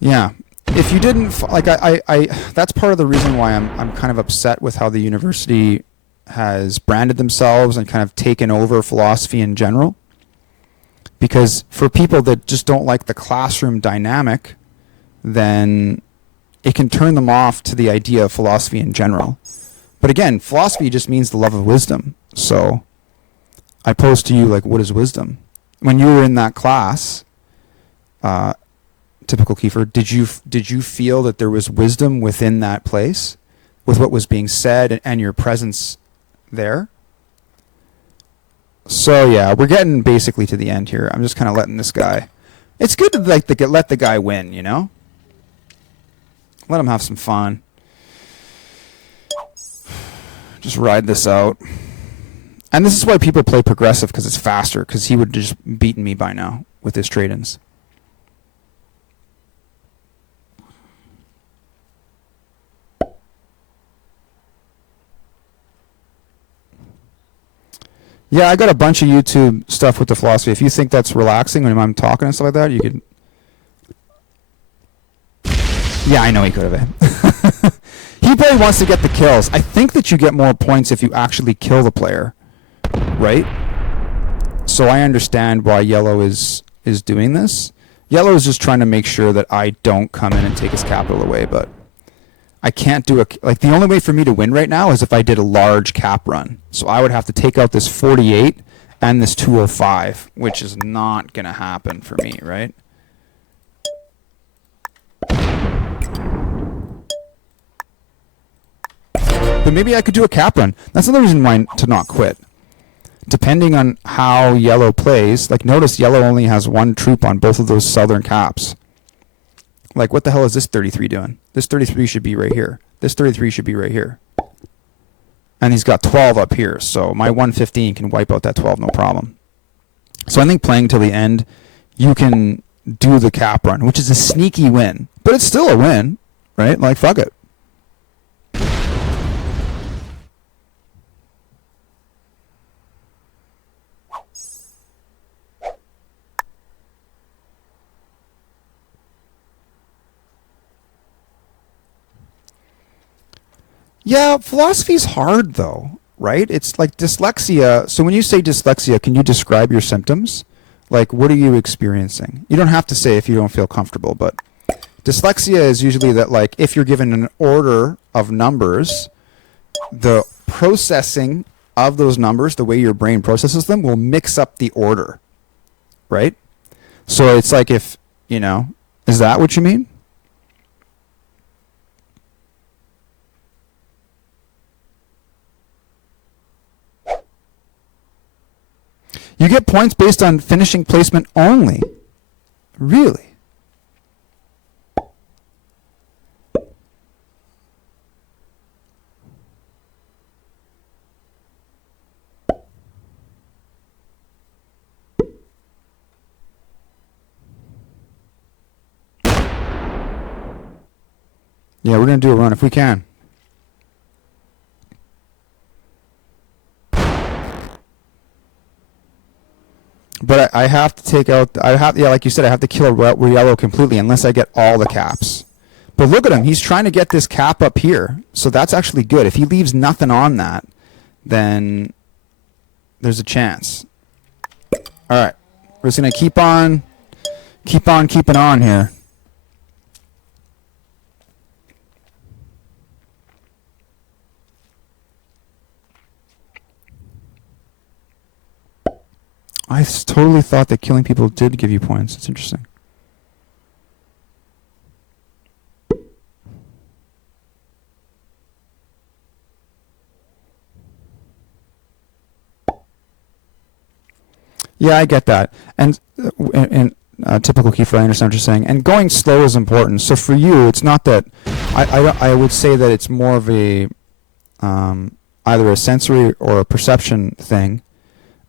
yeah. If you didn't like, I that's part of the reason why I'm kind of upset with how the university has branded themselves and kind of taken over philosophy in general. Because for people that just don't like the classroom dynamic, then it can turn them off to the idea of philosophy in general. But again, philosophy just means the love of wisdom. So I pose to you, like, what is wisdom? When you were in that class, typical Kiefer, did you feel that there was wisdom within that place with what was being said and your presence there? So yeah, we're getting basically to the end here. I'm just kind of letting this guy. It's good to like let the guy win, you know. Let him have some fun. Just ride this out. And this is why people play progressive, because it's faster. Because he would have just beaten me by now with his trade-ins. Yeah, I got a bunch of YouTube stuff with the philosophy. If you think that's relaxing when I'm talking and stuff like that, you could. Yeah, I know he could have. He probably wants to get the kills. I think that you get more points if you actually kill the player, right? So I understand why Yellow is doing this. Yellow is just trying to make sure that I don't come in and take his capital away, but I can't do like the only way for me to win right now is if I did a large cap run. So I would have to take out this 48 and this 205, which is not going to happen for me, right? But maybe I could do a cap run. That's another reason why to not quit. Depending on how Yellow plays, like notice Yellow only has 1 troop on both of those southern caps. Like, what the hell is this 33 doing? This 33 should be right here. This 33 should be right here. And he's got 12 up here, so my 115 can wipe out that 12, no problem. So I think playing till the end, you can do the cap run, which is a sneaky win. But it's still a win, right? Like, fuck it. Yeah, philosophy's hard though, right? It's like dyslexia. So when you say dyslexia, can you describe your symptoms? Like, what are you experiencing? You don't have to say if you don't feel comfortable, but dyslexia is usually that, like, if you're given an order of numbers, the processing of those numbers, the way your brain processes them, will mix up the order, right? So it's like if, you know, is that what you mean? You get points based on finishing placement only. Really? Yeah, we're going to do a run if we can. But I have to take out, yeah, like you said, I have to kill a Yellow completely unless I get all the caps. But look at him. He's trying to get this cap up here. So that's actually good. If he leaves nothing on that, then there's a chance. All right. We're just going to keep on keeping on here. I totally thought that killing people did give you points. It's interesting. Yeah, I get that. And typical Kiefer, I understand what you're saying. And going slow is important. So for you, it's not that I would say that it's more of a either a sensory or a perception thing,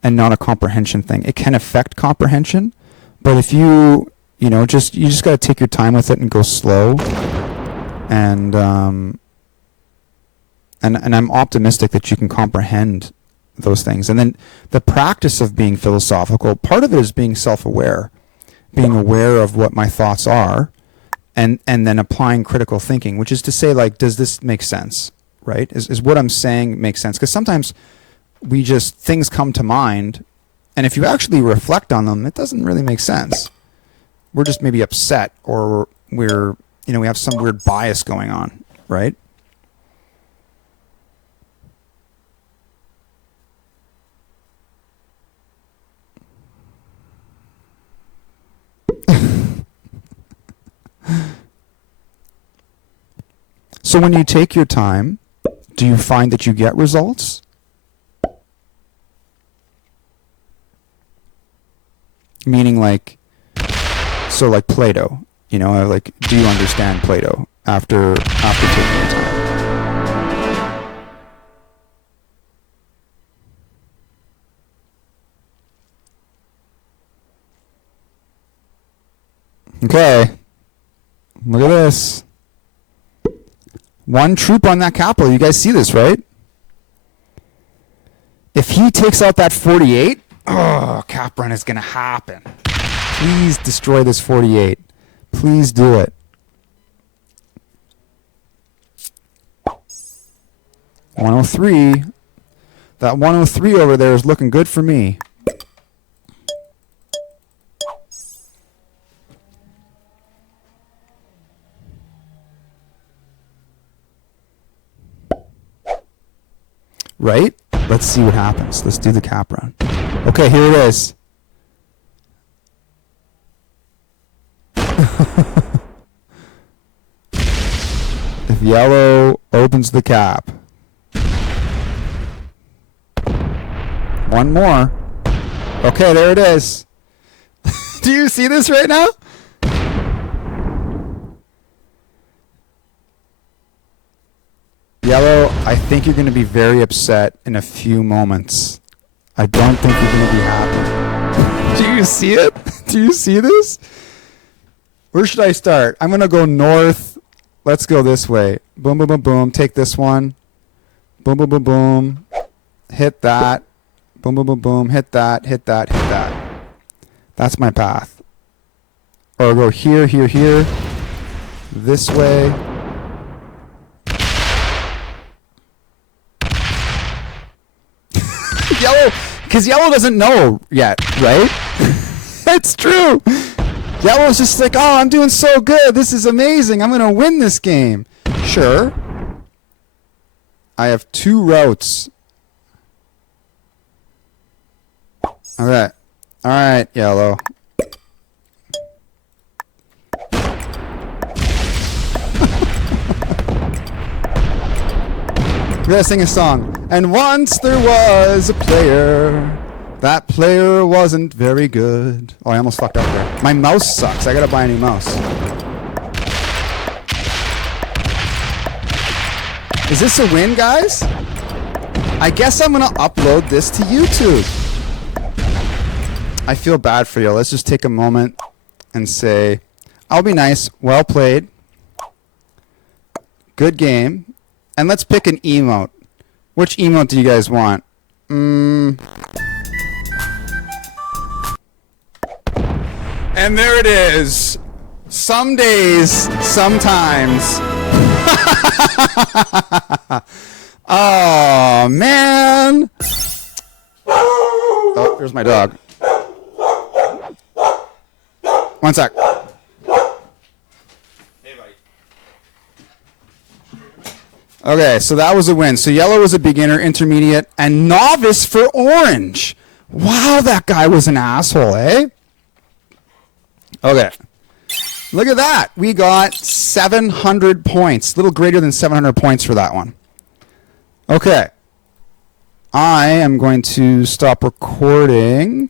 and not a comprehension thing. It can affect comprehension, but if you just got to take your time with it and go slow. And I'm optimistic that you can comprehend those things. And then the practice of being philosophical, part of it is being self-aware, being aware of what my thoughts are, and then applying critical thinking, which is to say, like, does this make sense, right? Is what I'm saying make sense? Because sometimes things come to mind, and if you actually reflect on them, it doesn't really make sense. We're just maybe upset, or we have some weird bias going on, right? So when you take your time, do you find that you get results? Meaning like Plato, like, do you understand Plato after taking your time? Okay, look at this. One troop on that capital. You guys see this, right? If he takes out that 48, cap run is going to happen. Please destroy this 48. Please do it. 103. That 103 over there is looking good for me. Right? Let's see what happens. Let's do the cap run. Okay, here it is. If yellow opens the cap. One more. Okay, there it is. Do you see this right now? Yellow, I think you're going to be very upset in a few moments. I don't think you're going to be happy. Do you see it? Do you see this? Where should I start? I'm going to go north. Let's go this way. Boom, boom, boom, boom. Take this one. Boom, boom, boom, boom. Hit that. Boom, boom, boom, boom. Hit that, hit that, hit that. That's my path. Or go here, here, here. This way. Yellow, because yellow doesn't know yet, right? It's true. Yellow's just like, oh, I'm doing so good. This is amazing. I'm going to win this game. Sure. I have two routes. Okay. All right, yellow. We gotta sing a song. And once there was a player. That player wasn't very good. Oh, I almost fucked up there. My mouse sucks. I gotta buy a new mouse. Is this a win, guys? I guess I'm gonna upload this to YouTube. I feel bad for you. Let's just take a moment and say, I'll be nice. Well played. Good game. And let's pick an emote. Which emote do you guys want? And there it is. Some days, sometimes. Oh, man. Oh, here's my dog. One sec. Okay, so that was a win. So yellow was a beginner, intermediate, and novice for orange. Wow, that guy was an asshole, eh? Okay. Look at that. We got 700 points. A little greater than 700 points for that one. Okay. I am going to stop recording.